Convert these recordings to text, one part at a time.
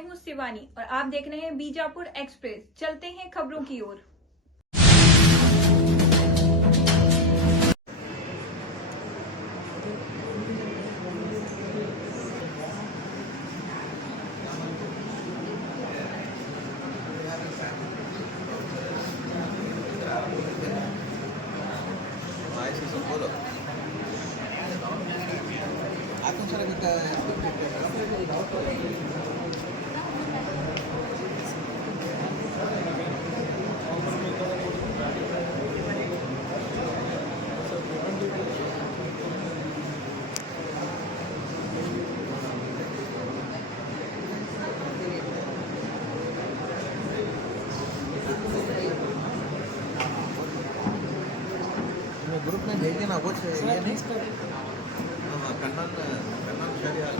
मैं हूं शिवानी और आप देख रहे हैं बीजापुर एक्सप्रेस। चलते हैं खबरों की ओर। ग्रुप में भेज देना कुछ ये नहीं कन्नन शरियाल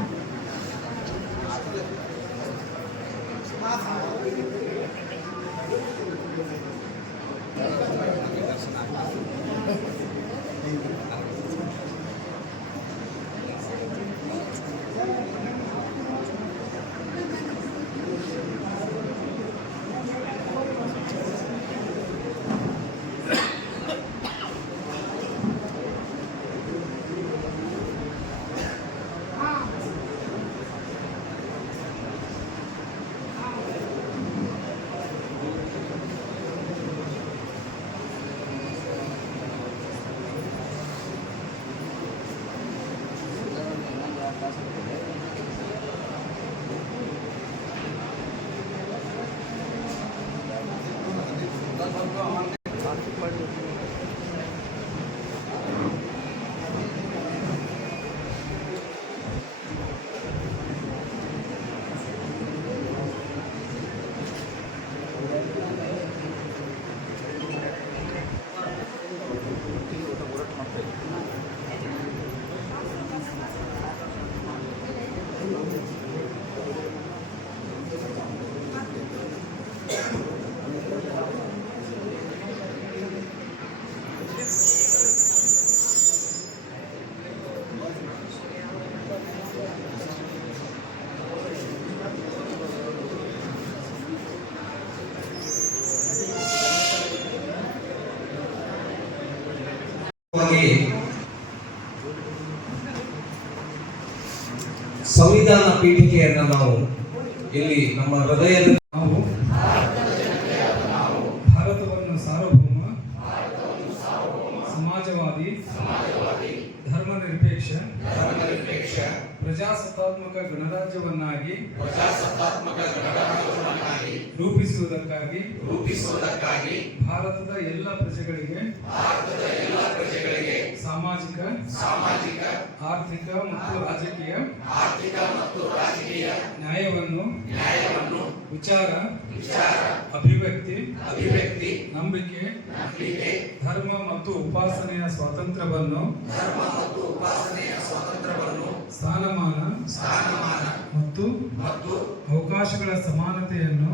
ಸಂವಿಧಾನ ಪೀಠಿಕೆಯನ್ನು ನಾವು ಇಲ್ಲಿ ನಮ್ಮ ಹೃದಯದ ನಾವು ಭಾರತವನ್ನು ಸಾರ್ವಭೌಮ ಸಮಾಜವಾದಿ ಧರ್ಮನಿರಪೇಕ್ಷ ಪ್ರಜಾಸತ್ತಾತ್ಮಕ ಗಣರಾಜ್ಯವನ್ನಾಗಿ ರೂಪಿಸುವುದಕ್ಕಾಗಿ ಭಾರತದ ಎಲ್ಲ ಪ್ರಜೆಗಳಿಗೆ ಸಾಮಾಜಿಕ ಆರ್ಥಿಕ ಮತ್ತು ರಾಜಕೀಯ ನ್ಯಾಯವನ್ನು ವಿಚಾರ ಅಭಿವ್ಯಕ್ತಿ ನಂಬಿಕೆ ಧರ್ಮ ಮತ್ತು ಉಪಾಸನೆಯ ಸ್ವಾತಂತ್ರ್ಯವನ್ನು ಸ್ಥಾನಮಾನ ಮತ್ತು ಅವಕಾಶಗಳ ಸಮಾನತೆಯನ್ನು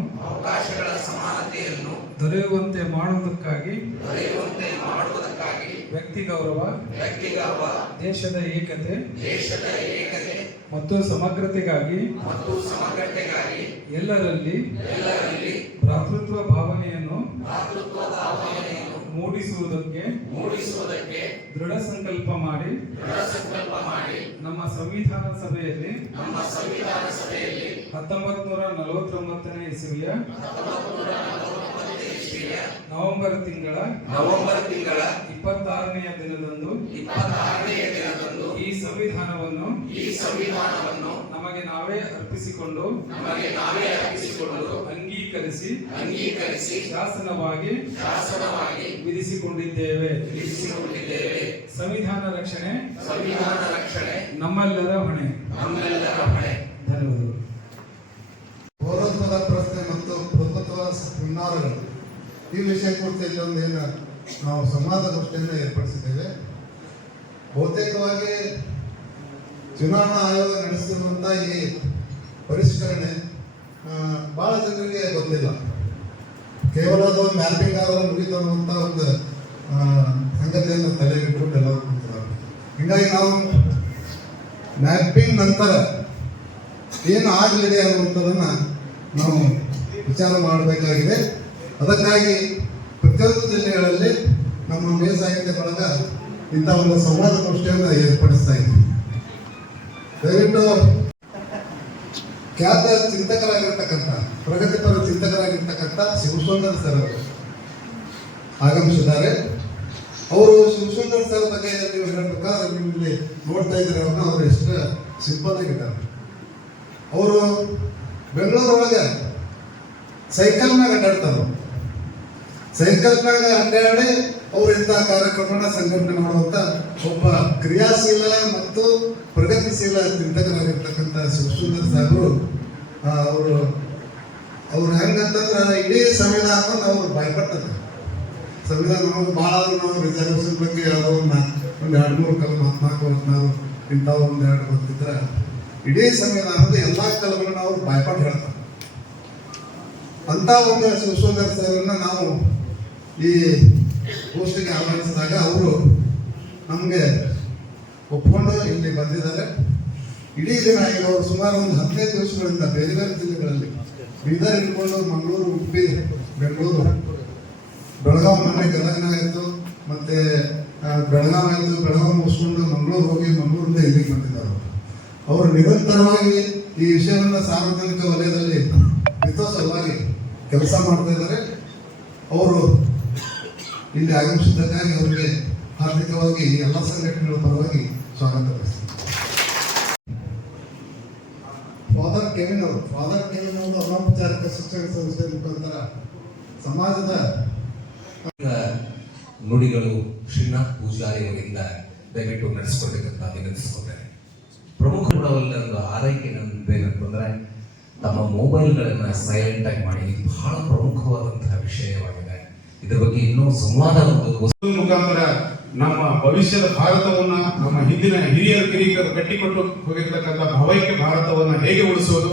ದೊರೆಯುವಂತೆ ಮಾಡುವುದಕ್ಕಾಗಿ ವ್ಯಕ್ತಿ ಗೌರವ ದೇಶದ ಏಕತೆ ಮತ್ತು ಸಮಗ್ರತೆಗಾಗಿ ಎಲ್ಲರಲ್ಲಿ ಭ್ರಾತೃತ್ವ ಭಾವನೆಯನ್ನು ಮೂಡಿಸುವುದಕ್ಕೆ ದೃಢ ಸಂಕಲ್ಪ ಮಾಡಿ ನಮ್ಮ ಸಂವಿಧಾನ ಸಭೆಯಲ್ಲಿ 1949ನೇ ಇಸವಿಯ ನವೆಂಬರ್ ತಿಂಗಳ 26ನೆಯ ದಿನದಂದು ಈ ಸಂವಿಧಾನವನ್ನು ನಮಗೆ ನಾವೇ ಅರ್ಪಿಸಿಕೊಂಡು ಅಂಗೀಕರಿಸಿ ಶಾಸನವಾಗಿ ವಿಧಿಸಿಕೊಂಡಿದ್ದೇವೆ. ಸಂವಿಧಾನ ರಕ್ಷಣೆ ನಮ್ಮೆಲ್ಲರ ಹೊಣೆ. ಧನ್ಯವಾದಗಳು. ಪೌರತ್ವದ ಪ್ರಶ್ನೆ ಮತ್ತು ಪ್ರಭುತ್ವ ಹುನ್ನಾರಗಳು ಈ ವಿಷಯ ಕುರಿತು ಇಲ್ಲೊಂದು ಏನು ನಾವು ಸಂವಾದಗೋಷ್ಠಿಯನ್ನು ಏರ್ಪಡಿಸಿದ್ದೇವೆ. ಬಹುತೇಕವಾಗಿ ಚುನಾವಣಾ ಆಯೋಗ ನಡೆಸಿರುವಂಥ ಈ ಪರಿಷ್ಕರಣೆ ಬಹಳ ಜನರಿಗೆ ಗೊತ್ತಿಲ್ಲ. ಕೇವಲ ಅದೊಂದು ಮ್ಯಾಪಿಂಗ್ ಆದರೂ ಮುಗಿತು ಅನ್ನುವಂಥ ಒಂದು ಸಂಗತಿಯನ್ನು ತಲೆಗಿಟ್ಕೊಂಡು ಎಲ್ಲರೂ ಕೂತಿದ್ದಾರೆ. ಹೀಗಾಗಿ ನಾವು ಮ್ಯಾಪಿಂಗ್ ನಂತರ ಏನು ಆಗಲಿದೆ ಅನ್ನುವಂಥದ್ದನ್ನು ನಾವು ವಿಚಾರ ಮಾಡಬೇಕಾಗಿದೆ. ಅದಕ್ಕಾಗಿ ಪ್ರತಿಯೊಂದು ಜಿಲ್ಲೆಗಳಲ್ಲಿ ನಮ್ಮ ಮೇಲ್ ಸಾಹಿತ್ಯ ಬಳಗ ಇಂಥ ಒಂದು ಸಂವಾದಗೋಷ್ಠಿಯನ್ನು ಏರ್ಪಡಿಸ್ತಾ ಇದ್ದೀವಿ. ದಯವಿಟ್ಟು ಖ್ಯಾತ ಚಿಂತಕರಾಗಿರ್ತಕ್ಕಂಥ ಪ್ರಗತಿಪರ ಚಿಂತಕರಾಗಿರ್ತಕ್ಕಂಥ ಶಿವಸುಂದರ್ ಸರ್ ಅವರು ಆಗಮಿಸಿದ್ದಾರೆ. ಅವರು ಶಿವಸುಂದರ್ ಸರ್ ಬಗ್ಗೆ ನೀವು ಹೇಳ್ಬೇಕಾದ್ರೆ ನೀವು ಇಲ್ಲಿ ನೋಡ್ತಾ ಇದ್ರೆ ಅವರು ಎಷ್ಟು ಸಿಂಪಲ್ ಆಗಿದ್ದಾರೆ. ಅವರು ಬೆಂಗಳೂರೊಳಗೆ ಸೈಕಲ್ನಾಗ ಅಡ್ಡಾಡ್ತಾರೆ. ಸೈಕಲ್ನಾಗ ಅಡ್ಡಾಡಿ ಅವರು ಇಂಥ ಕಾರ್ಯಕ್ರಮನ ಸಂಘಟನೆ ಮಾಡುವಂತ ಒಬ್ಬ ಕ್ರಿಯಾಶೀಲ ಮತ್ತು ಪ್ರಗತಿಶೀಲ ಚಿಂತಕರಾಗಿರ್ತಕ್ಕಂಥ ಶಿವಸುಂದರ್ ಸಾಹೇಬರು ಅವ್ರು ಹೆಂಗಂತಂದ್ರೆ ಇಡೀ ಸಂವಿಧಾನವನ್ನು ಅವ್ರು ಭಯಪಡ್ತಾರೆ. ಸಂವಿಧಾನ ಭಾಳ ನಾವು ರಿಸರ್ವೇಷನ್ ಬಗ್ಗೆ ಯಾವುದೋ ಒಂದು 2-3 ಕಲಂ 14 ಇಂಥವು 1-2 ಗೊತ್ತಿದ್ರೆ ಇಡೀ ಸಂವಿಧಾನದ ಎಲ್ಲ ಕಲಮಗಳನ್ನು ಅವ್ರು ಭಯಪಟ್ಟು ಹೇಳ್ತಾರೆ. ಅಂತ ಒಂದು ಶಿವಸುಂದರ್ ಸರ್ನ ನಾವು ಈ ಗೋಷ್ಠಿಗೆ ಆಹ್ವಾನಿಸಿದಾಗ ಅವರು ನಮಗೆ ಒಪ್ಕೊಂಡು ಇಲ್ಲಿ ಬಂದಿದ್ದಾರೆ. ಇಡೀ ದಿನ ಈಗ ಅವರು ಸುಮಾರು ಒಂದು 15 ದಿವಸಗಳಿಂದ ಬೇರೆ ಬೇರೆ ಜಿಲ್ಲೆಗಳಲ್ಲಿ ಬೀದರ್ ಇಟ್ಕೊಂಡು ಮಂಗಳೂರು, ಉಡುಪಿ, ಬೆಂಗಳೂರು, ಬೆಳಗಾವಿ, ಮೊನ್ನೆ ಗದಗಿನ ಆಯಿತು, ಮತ್ತೆ ಬೆಳಗಾವಿ ಆಯಿತು, ಬೆಳಗಾವಿ ಮುಗಿಸ್ಕೊಂಡು ಮಂಗಳೂರು ಹೋಗಿ ಮಂಗಳೂರಿಂದ ಇಲ್ಲಿಗೆ ಬಂದಿದ್ದಾರೆ. ಅವರು ನಿರಂತರವಾಗಿ ಈ ವಿಷಯವನ್ನು ಸಾರ್ವಜನಿಕ ವಲಯದಲ್ಲಿ ಬಿತ್ತೋ ಸಲುವಾಗಿ ಕೆಲಸ ಮಾಡ್ತಾ ಇದ್ದಾರೆ. ಅವರು ಇಲ್ಲಿ ಆಗಮಿಸಿದ್ದಕ್ಕಾಗಿ ಅವರಿಗೆ ಹಾರ್ದಿಕವಾಗಿ ಎಲ್ಲ ಸಂಘಟನೆಗಳ ಪರವಾಗಿ ಸ್ವಾಗತ ಬಯಸ್ತಾರೆ. ಫಾದರ್ ಕೆವಿನ್ ಅವರು ಅನೌಪಚಾರಿಕ ಶಿಕ್ಷಣ ಸಂಸ್ಥೆ ಮುಖಾಂತರ ಸಮಾಜದ ನುಡಿಗಳು ಶ್ರೀನಾಥ್ ಪೂಜಾರಿ ಅವರಿಂದ ದಯವಿಟ್ಟು ನಡೆಸ್ಕೊಡ್ಬೇಕಂತ ವಿನಂತಿಸ್ಕೊಳ್ತೇನೆ. ಪ್ರಮುಖ ಒಂದು ಆರೈಕೆ ಏನಂತಂದ್ರೆ ತಮ್ಮ ಮೊಬೈಲ್ಗಳನ್ನ ಸೈಲೆಂಟ್ ಆಗಿ ಮಾಡಿ. ಬಹಳ ಪ್ರಮುಖವಾದಂತಹ ವಿಷಯವಾಗಿದೆ. ಇದರ ಬಗ್ಗೆ ಇನ್ನೂ ಸಂವಾದ ಮುಖಾಂತರ ನಮ್ಮ ಭವಿಷ್ಯದ ಭಾರತವನ್ನ, ನಮ್ಮ ಹಿಂದಿನ ಹಿರಿಯರ ಕಿರಿಕರು ಕಟ್ಟಿಕೊಟ್ಟು ಹೋಗಿರ್ತಕ್ಕಂಥ ಭವೈಕ್ಯ ಭಾರತವನ್ನ ಹೇಗೆ ಉಳಿಸೋದು,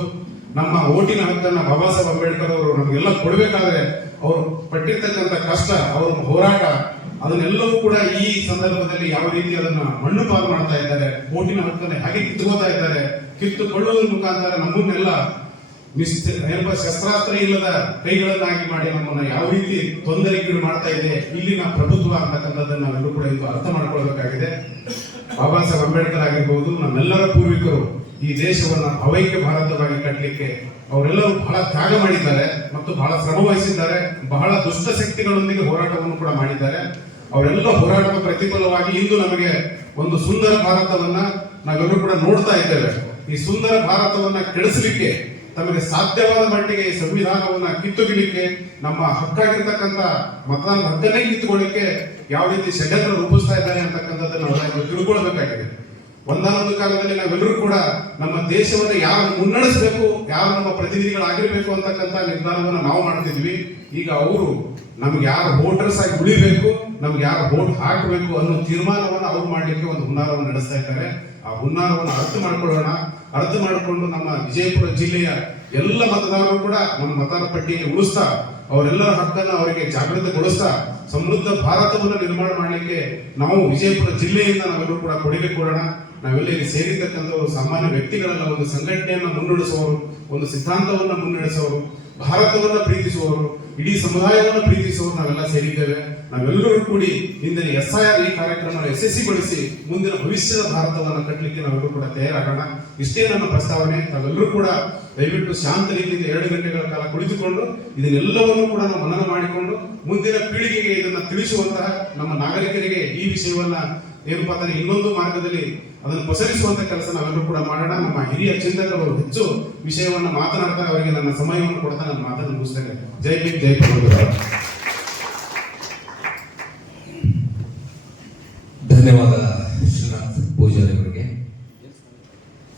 ನಮ್ಮ ಓಟಿನ ಹಕ್ಕನ್ನ ಬಾಬಾ ಸಾಹೇಬ್ ಅಂಬೇಡ್ಕರ್ ಅವರು ನಮಗೆಲ್ಲ ಕೊಡಬೇಕಾದ್ರೆ ಅವರು ಪಟ್ಟಿರ್ತಕ್ಕಂಥ ಕಷ್ಟ, ಅವರ ಹೋರಾಟ, ಅದನ್ನೆಲ್ಲವೂ ಕೂಡ ಈ ಸಂದರ್ಭದಲ್ಲಿ ಯಾವ ರೀತಿ ಅದನ್ನ ಮಣ್ಣು ಪಾಲು ಮಾಡ್ತಾ ಇದ್ದಾರೆ, ಓಟಿನ ಹಕ್ಕನ್ನು ಹೇಗೆ ಕಿತ್ತುಕೋತಾ ಇದ್ದಾರೆ, ಕಿತ್ತುಕೊಳ್ಳುವುದರ ಮುಖಾಂತರ ನಮ್ಮನ್ನೆಲ್ಲ ಶಸ್ತ್ರಾಸ್ತ್ರ ಇಲ್ಲದ ಕೈಗಳನ್ನಾಗಿ ಮಾಡಿ ನಮ್ಮನ್ನ ಯಾವ ರೀತಿ ತೊಂದರೆಗೀಡು ಮಾಡ್ತಾ ಇದೆ ಇಲ್ಲಿನ ಪ್ರಭುತ್ವ ಅಂತಕ್ಕಂಥದ್ದನ್ನು ನಾವೆಲ್ಲರೂ ಕೂಡ ಇದು ಅರ್ಥ ಮಾಡ್ಕೊಳ್ಬೇಕಾಗಿದೆ. ಬಾಬಾ ಸಾಹೇಬ್ ಅಂಬೇಡ್ಕರ್ ಆಗಿರ್ಬೋದು, ನಮ್ಮೆಲ್ಲರ ಪೂರ್ವಿಕರು ಈ ದೇಶವನ್ನ ಭವೈಕ್ಯ ಭಾರತವಾಗಿ ಕಟ್ಟಲಿಕ್ಕೆ ಅವರೆಲ್ಲರೂ ಬಹಳ ತ್ಯಾಗ ಮಾಡಿದ್ದಾರೆ ಮತ್ತು ಬಹಳ ಶ್ರಮ ವಹಿಸಿದ್ದಾರೆ. ಬಹಳ ದುಷ್ಟ ಶಕ್ತಿಗಳೊಂದಿಗೆ ಹೋರಾಟವನ್ನು ಕೂಡ ಮಾಡಿದ್ದಾರೆ. ಅವರೆಲ್ಲ ಹೋರಾಟದ ಪ್ರತಿಫಲವಾಗಿ ಇಂದು ನಮಗೆ ಒಂದು ಸುಂದರ ಭಾರತವನ್ನ ನಾವೆಲ್ಲರೂ ಕೂಡ ನೋಡ್ತಾ ಇದ್ದೇವೆ. ಈ ಸುಂದರ ಭಾರತವನ್ನ ಕೆಡಿಸಲಿಕ್ಕೆ ತಮಗೆ ಸಾಧ್ಯವಾದ ಮಟ್ಟಿಗೆ ಈ ಸಂವಿಧಾನವನ್ನ ಕಿತ್ತುಗಿಲಿಕ್ಕೆ, ನಮ್ಮ ಹಕ್ಕಾಗಿರ್ತಕ್ಕಂಥ ಮತದಾನದ ಹಕ್ಕನ್ನೇ ಕಿತ್ತುಕೊಳ್ಳಿಕ್ಕೆ ಯಾವ ರೀತಿ ಷಡ್ಯಂತ್ರ ರೂಪಿಸ್ತಾ ಇದ್ದಾರೆ ಅಂತಕ್ಕಂಥದ್ದನ್ನು ನಾವೆಲ್ಲರೂ ತಿಳ್ಕೊಳ್ಬೇಕಾಗಿದೆ. ಒಂದಾನೊಂದು ಕಾಲದಲ್ಲಿ ನಾವೆಲ್ಲರೂ ಕೂಡ ನಮ್ಮ ದೇಶವನ್ನು ಯಾರು ಮುನ್ನಡೆಸಬೇಕು, ಯಾರು ನಮ್ಮ ಪ್ರತಿನಿಧಿಗಳಾಗಿರ್ಬೇಕು ಅಂತಕ್ಕಂಥ ನಿರ್ಧಾರವನ್ನು ನಾವು ಮಾಡ್ತಿದ್ವಿ. ಈಗ ಅವರು ನಮ್ಗೆ ಯಾರು ವೋಟರ್ಸ್ ಆಗಿ ಉಳಿಬೇಕು, ನಮ್ಗೆ ಯಾರು ವೋಟ್ ಹಾಕಬೇಕು ಅನ್ನೋ ತೀರ್ಮಾನವನ್ನು ಅವ್ರು ಮಾಡ್ಲಿಕ್ಕೆ ಒಂದು ಹುನ್ನಾರವನ್ನು ನಡೆಸ್ತಾ ಇದ್ದಾರೆ. ಆ ಹುನ್ನಾರವನ್ನು ಅರ್ಥ ಮಾಡಿಕೊಂಡು ನಮ್ಮ ವಿಜಯಪುರ ಜಿಲ್ಲೆಯ ಎಲ್ಲ ಮತದಾರರು ಕೂಡ ನಮ್ಮ ಮತದಾರ ಪಟ್ಟಿಯಲ್ಲಿ ಉಳಿಸ್ತಾ ಅವರೆಲ್ಲರ ಹಕ್ಕನ್ನು ಅವರಿಗೆ ಜಾಗೃತಗೊಳಿಸ್ತಾ ಸಮೃದ್ಧ ಭಾರತವನ್ನು ನಿರ್ಮಾಣ ಮಾಡಲಿಕ್ಕೆ ನಾವು ವಿಜಯಪುರ ಜಿಲ್ಲೆಯಿಂದ ನಾವೆಲ್ಲರೂ ಕೂಡ ಕೊಡುಗೆ ಕೊಡೋಣ. ನಾವೆಲ್ಲ ಇಲ್ಲಿ ಸೇರಿರ್ತಕ್ಕಂಥವರು ಸಾಮಾನ್ಯ ವ್ಯಕ್ತಿಗಳೆಲ್ಲ ಒಂದು ಸಂಘಟನೆಯನ್ನು ಮುನ್ನಡೆಸುವವರು, ಒಂದು ಸಿದ್ಧಾಂತವನ್ನು ಮುನ್ನಡೆಸುವವರು, ಭಾರತವನ್ನು ಪ್ರೀತಿಸುವವರು, ಇಡೀ ಸಮುದಾಯವನ್ನು ಪ್ರೀತಿಸುವವರು ನಾವೆಲ್ಲ ಸೇರಿದ್ದೇವೆ. ನಾವೆಲ್ಲರೂ ಕೂಡಿ ಇಂದಿನ SIR ಈ ಕಾರ್ಯಕ್ರಮ ಯಶಸ್ವಿಗೊಳಿಸಿ ಮುಂದಿನ ಭವಿಷ್ಯದ ಭಾರತವನ್ನು ಕಟ್ಟಲಿಕ್ಕೆ ನಾವೆಲ್ಲರೂ ಕೂಡ ತಯಾರಾಗೋಣ. ಇಷ್ಟೇ ನನ್ನ ಪ್ರಸ್ತಾವನೆ. ನಾವೆಲ್ಲರೂ ಕೂಡ ದಯವಿಟ್ಟು ಶಾಂತ ರೀತಿಯಿಂದ 2 ಗಂಟೆಗಳ ಕಾಲ ಕುಳಿತುಕೊಂಡು ಇದನ್ನೆಲ್ಲವನ್ನು ಕೂಡ ನಾವು ಮನನ ಮಾಡಿಕೊಂಡು ಮುಂದಿನ ಪೀಳಿಗೆಗೆ ಇದನ್ನ ತಿಳಿಸುವಂತಹ, ನಮ್ಮ ನಾಗರಿಕರಿಗೆ ಈ ವಿಷಯವನ್ನ ಏನಪ್ಪಾ ಅಂದ್ರೆ ಇನ್ನೊಂದು ಮಾರ್ಗದಲ್ಲಿ ಅದನ್ನು ಪಸರಿಸುವಂತ ಕೆಲಸ ನಾವೆಲ್ಲರೂ ಕೂಡ ಮಾಡೋಣ. ನಮ್ಮ ಹಿರಿಯ ಚಿಂತಕರು ಹೆಚ್ಚು ವಿಷಯವನ್ನ ಮಾತನಾಡ್ತಾರೆ. ಅವರಿಗೆ ನನ್ನ ಸಮಯವನ್ನು ಕೊಡ್ತಾ ನನ್ನ ಮಾತನ್ನು ಮುಗಿಸ್ತೇನೆ. ಜೈ ಭೀಮ್, ಜೈ ಪ್ರಭುತ್ವ. ಧನ್ಯವಾದ ಶ್ರೀನಾಥ್ ಪೂಜಾರಿ ಅವರಿಗೆ.